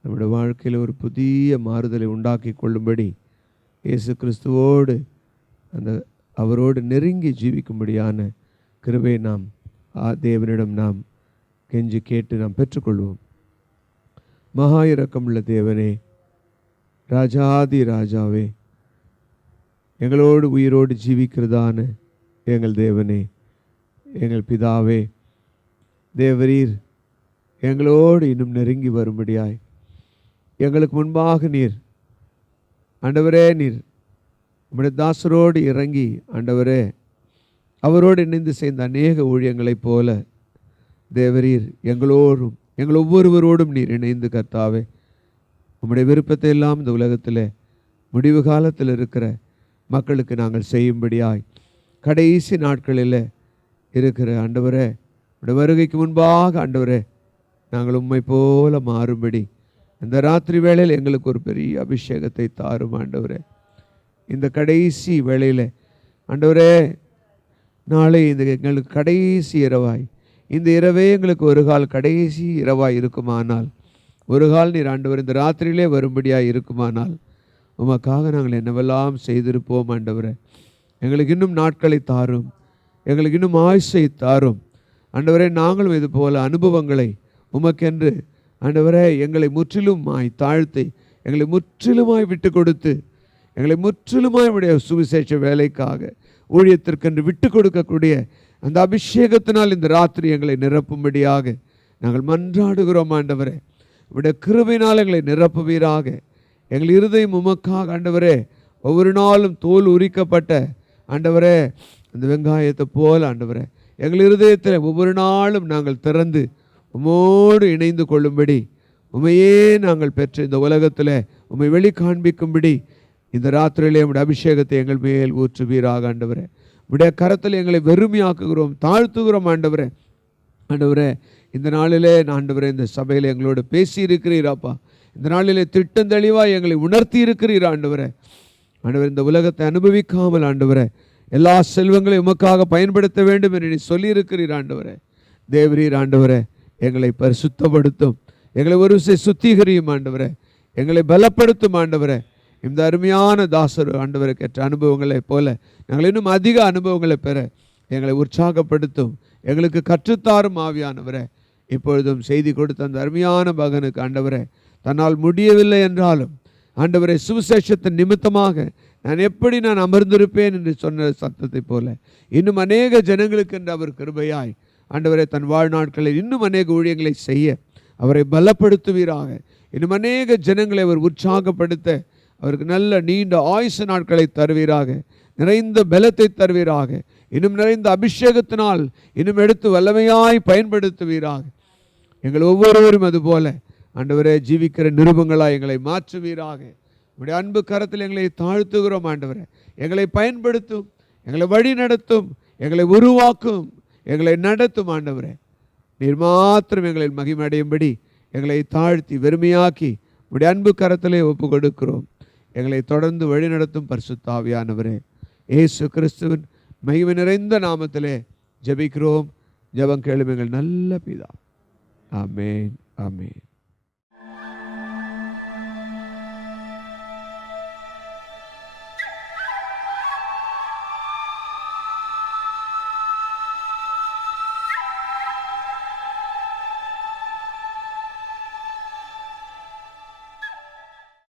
நம்முடைய வாழ்க்கையில் ஒரு புதிய மாறுதலை உண்டாக்கி கொள்ளும்படி இயேசு கிறிஸ்துவோடு அவரோடு நெருங்கி ஜீவிக்கும்படியான கிருபையை நாம் தேவனிடம் நாம் கெஞ்சி கேட்டு நாம் பெற்றுக்கொள்வோம். மகா இரக்கமுள்ள தேவனே, ராஜாதி ராஜாவே, எங்களோடு உயிரோடு ஜீவிக்கிறதான எங்கள் தேவனே, எங்கள் பிதாவே, தேவரீர் எங்களோடு இன்னும் நெருங்கி வரும்படியாய் எங்களுக்கு முன்பாக நீர் ஆண்டவரே, நீர் உம்முடைய தாசரோடு இறங்கி ஆண்டவரே அவரோடு இணைந்து செய்த அநேக ஊழியங்களைப் போல தேவரீர் எங்களோடும் எங்கள் ஒவ்வொருவரோடும் நீர் இணைந்து கர்த்தாவே உம்முடைய விருப்பத்தை எல்லாம் இந்த உலகத்தில் முடிவு காலத்தில் இருக்கிற மக்களுக்கு நாங்கள் செய்யும்படியாய் கடைசி நாட்களில் இருக்கிற ஆண்டவரே உடைய வருகைக்கு முன்பாக ஆண்டவரே நாங்கள் உம்மை போல மாறும்படி இந்த ராத்திரி வேளையில் எங்களுக்கு ஒரு பெரிய அபிஷேகத்தை தாரும் ஆண்டவரே. இந்த கடைசி வேளையில் ஆண்டவரே நாளை இந்த எங்களுக்கு கடைசி இரவாய், இந்த இரவே எங்களுக்கு ஒரு கால் கடைசி இரவாய் இருக்குமானால், ஒரு கால் நீர் ஆண்டவர் இந்த ராத்திரியிலே வரும்படியாக இருக்குமானால் உமக்காக நாங்கள் என்னவெல்லாம் செய்திருப்போம் ஆண்டவரே. எங்களுக்கு இன்னும் நாட்களை தாரும், எங்களுக்கு இன்னும் ஆயுசை தாரும் ஆண்டவரே. நாங்களும் இது போல அனுபவங்களை உமக்கென்று ஆண்டவரே எங்களை முற்றிலுமாய் தாழ்த்தி, எங்களை முற்றிலுமாய் விட்டு கொடுத்து, எங்களை முற்றிலுமாய் உடைய சுவிசேஷ வேலைக்காக ஊழியத்திற்கென்று விட்டு கொடுக்கக்கூடிய அந்த அபிஷேகத்தினால் இந்த ராத்திரி எங்களை நிரப்பும்படியாக நாங்கள் மன்றாடுகிறோம் ஆண்டவரே. உடைய கிருபையினால் எங்களை நிரப்புவீராக. எங்கள் இருதயம் உமக்காக ஆண்டவரே ஒவ்வொரு நாளும் தோல் உரிக்கப்பட்ட ஆண்டவரே அந்த வெங்காயத்தை போல ஆண்டவரே எங்கள் இருதயத்தில் ஒவ்வொரு நாளும் நாங்கள் திறந்து உம்மோடு இணைந்து கொள்ளும்படி, உமையே நாங்கள் பெற்ற இந்த உலகத்தில் உம்மை வெளி காண்பிக்கும்படி இந்த ராத்திரியிலே உடைய அபிஷேகத்தை எங்கள் மேல் ஊற்றுவீராக ஆண்டவரே. உடைய கரத்தில் எங்களை வெறுமையாக்குகிறோம், தாழ்த்துகிறோம் ஆண்டவரே. ஆண்டவரே இந்த நாளிலே ஆண்டவரே இந்த சபையில் எங்களோடு பேசி இருக்கிறீராப்பா. இந்த நாளிலே திட்டம் தெளிவாக எங்களை உணர்த்தி இருக்கிறீர் ஆண்டவரே. ஆண்டவர் இந்த உலகத்தை அனுபவிக்காமல் ஆண்டவரே எல்லா செல்வங்களையும் உமக்காக பயன்படுத்த வேண்டும் என்று நீ சொல்லியிருக்கிறீர் ஆண்டவரே. தேவரீர் ஆண்டவரே எங்களை பரிசுத்தப்படுத்தும், எங்களை ஒரு சுத்திகரியும் ஆண்டவரே, எங்களை பலப்படுத்தும் ஆண்டவரே. இந்த அருமையான தாசர் ஆண்டவருக்கு ஏற்ற அனுபவங்களை போல நாங்கள் இன்னும் அதிக அனுபவங்களை பெற எங்களை உற்சாகப்படுத்தும், எங்களுக்கு கற்றுத்தாரும் ஆவியானவரே. இப்பொழுதும் செய்தி கொடுத்த அந்த அருமையான மகனுக்கு ஆண்டவரே தன்னால் முடியவில்லை என்றாலும் ஆண்டவரே சுவிசேஷத்தின் நிமித்தமாக நான் அமர்ந்திருப்பேன் என்று சொன்ன சத்தத்தை போல இன்னும் அநேக ஜனங்களுக்கு என்று அவர் கிருபையாய் ஆண்டவரே தன் வாழ்நாட்களில் இன்னும் அநேக ஊழியங்களை செய்ய அவரை பலப்படுத்துவீராக. இன்னும் அநேக ஜனங்களை அவர் உற்சாகப்படுத்த அவருக்கு நல்ல நீண்ட ஆயுசு நாட்களை தருவீராக, நிறைந்த பலத்தை தருவீராக, இன்னும் நிறைந்த அபிஷேகத்தினால் இன்னும் எடுத்து வல்லமையாய் பயன்படுத்துவீராக. எங்கள் ஒவ்வொருவரும் அதுபோல ஆண்டவரே ஜீவிக்கிற நிருபங்களாய் எங்களை மாற்றுவீராக. உடைய அன்பு கரத்தில் எங்களை தாழ்த்துகிறோம் ஆண்டவரே. எங்களை பயன்படுத்தும், எங்களை வழி நடத்தும், எங்களை உருவாக்கும், எங்களை நடத்தும் ஆண்டவரே. நீர் மாத்திரம் எங்களில் மகிமடையும்படி எங்களை தாழ்த்தி வெறுமையாக்கி உடைய அன்பு கரத்திலே ஒப்பு கொடுக்கிறோம். எங்களை தொடர்ந்து வழிநடத்தும் பரிசுத்த ஆவியானவரே, இயேசு கிறிஸ்துவின் மகிமை நிறைந்த நாமத்திலே ஜெபிக்கிறோம். ஜெபம் கேளும் எங்கள் நல்ல பிதா. ஆமென், ஆமென்.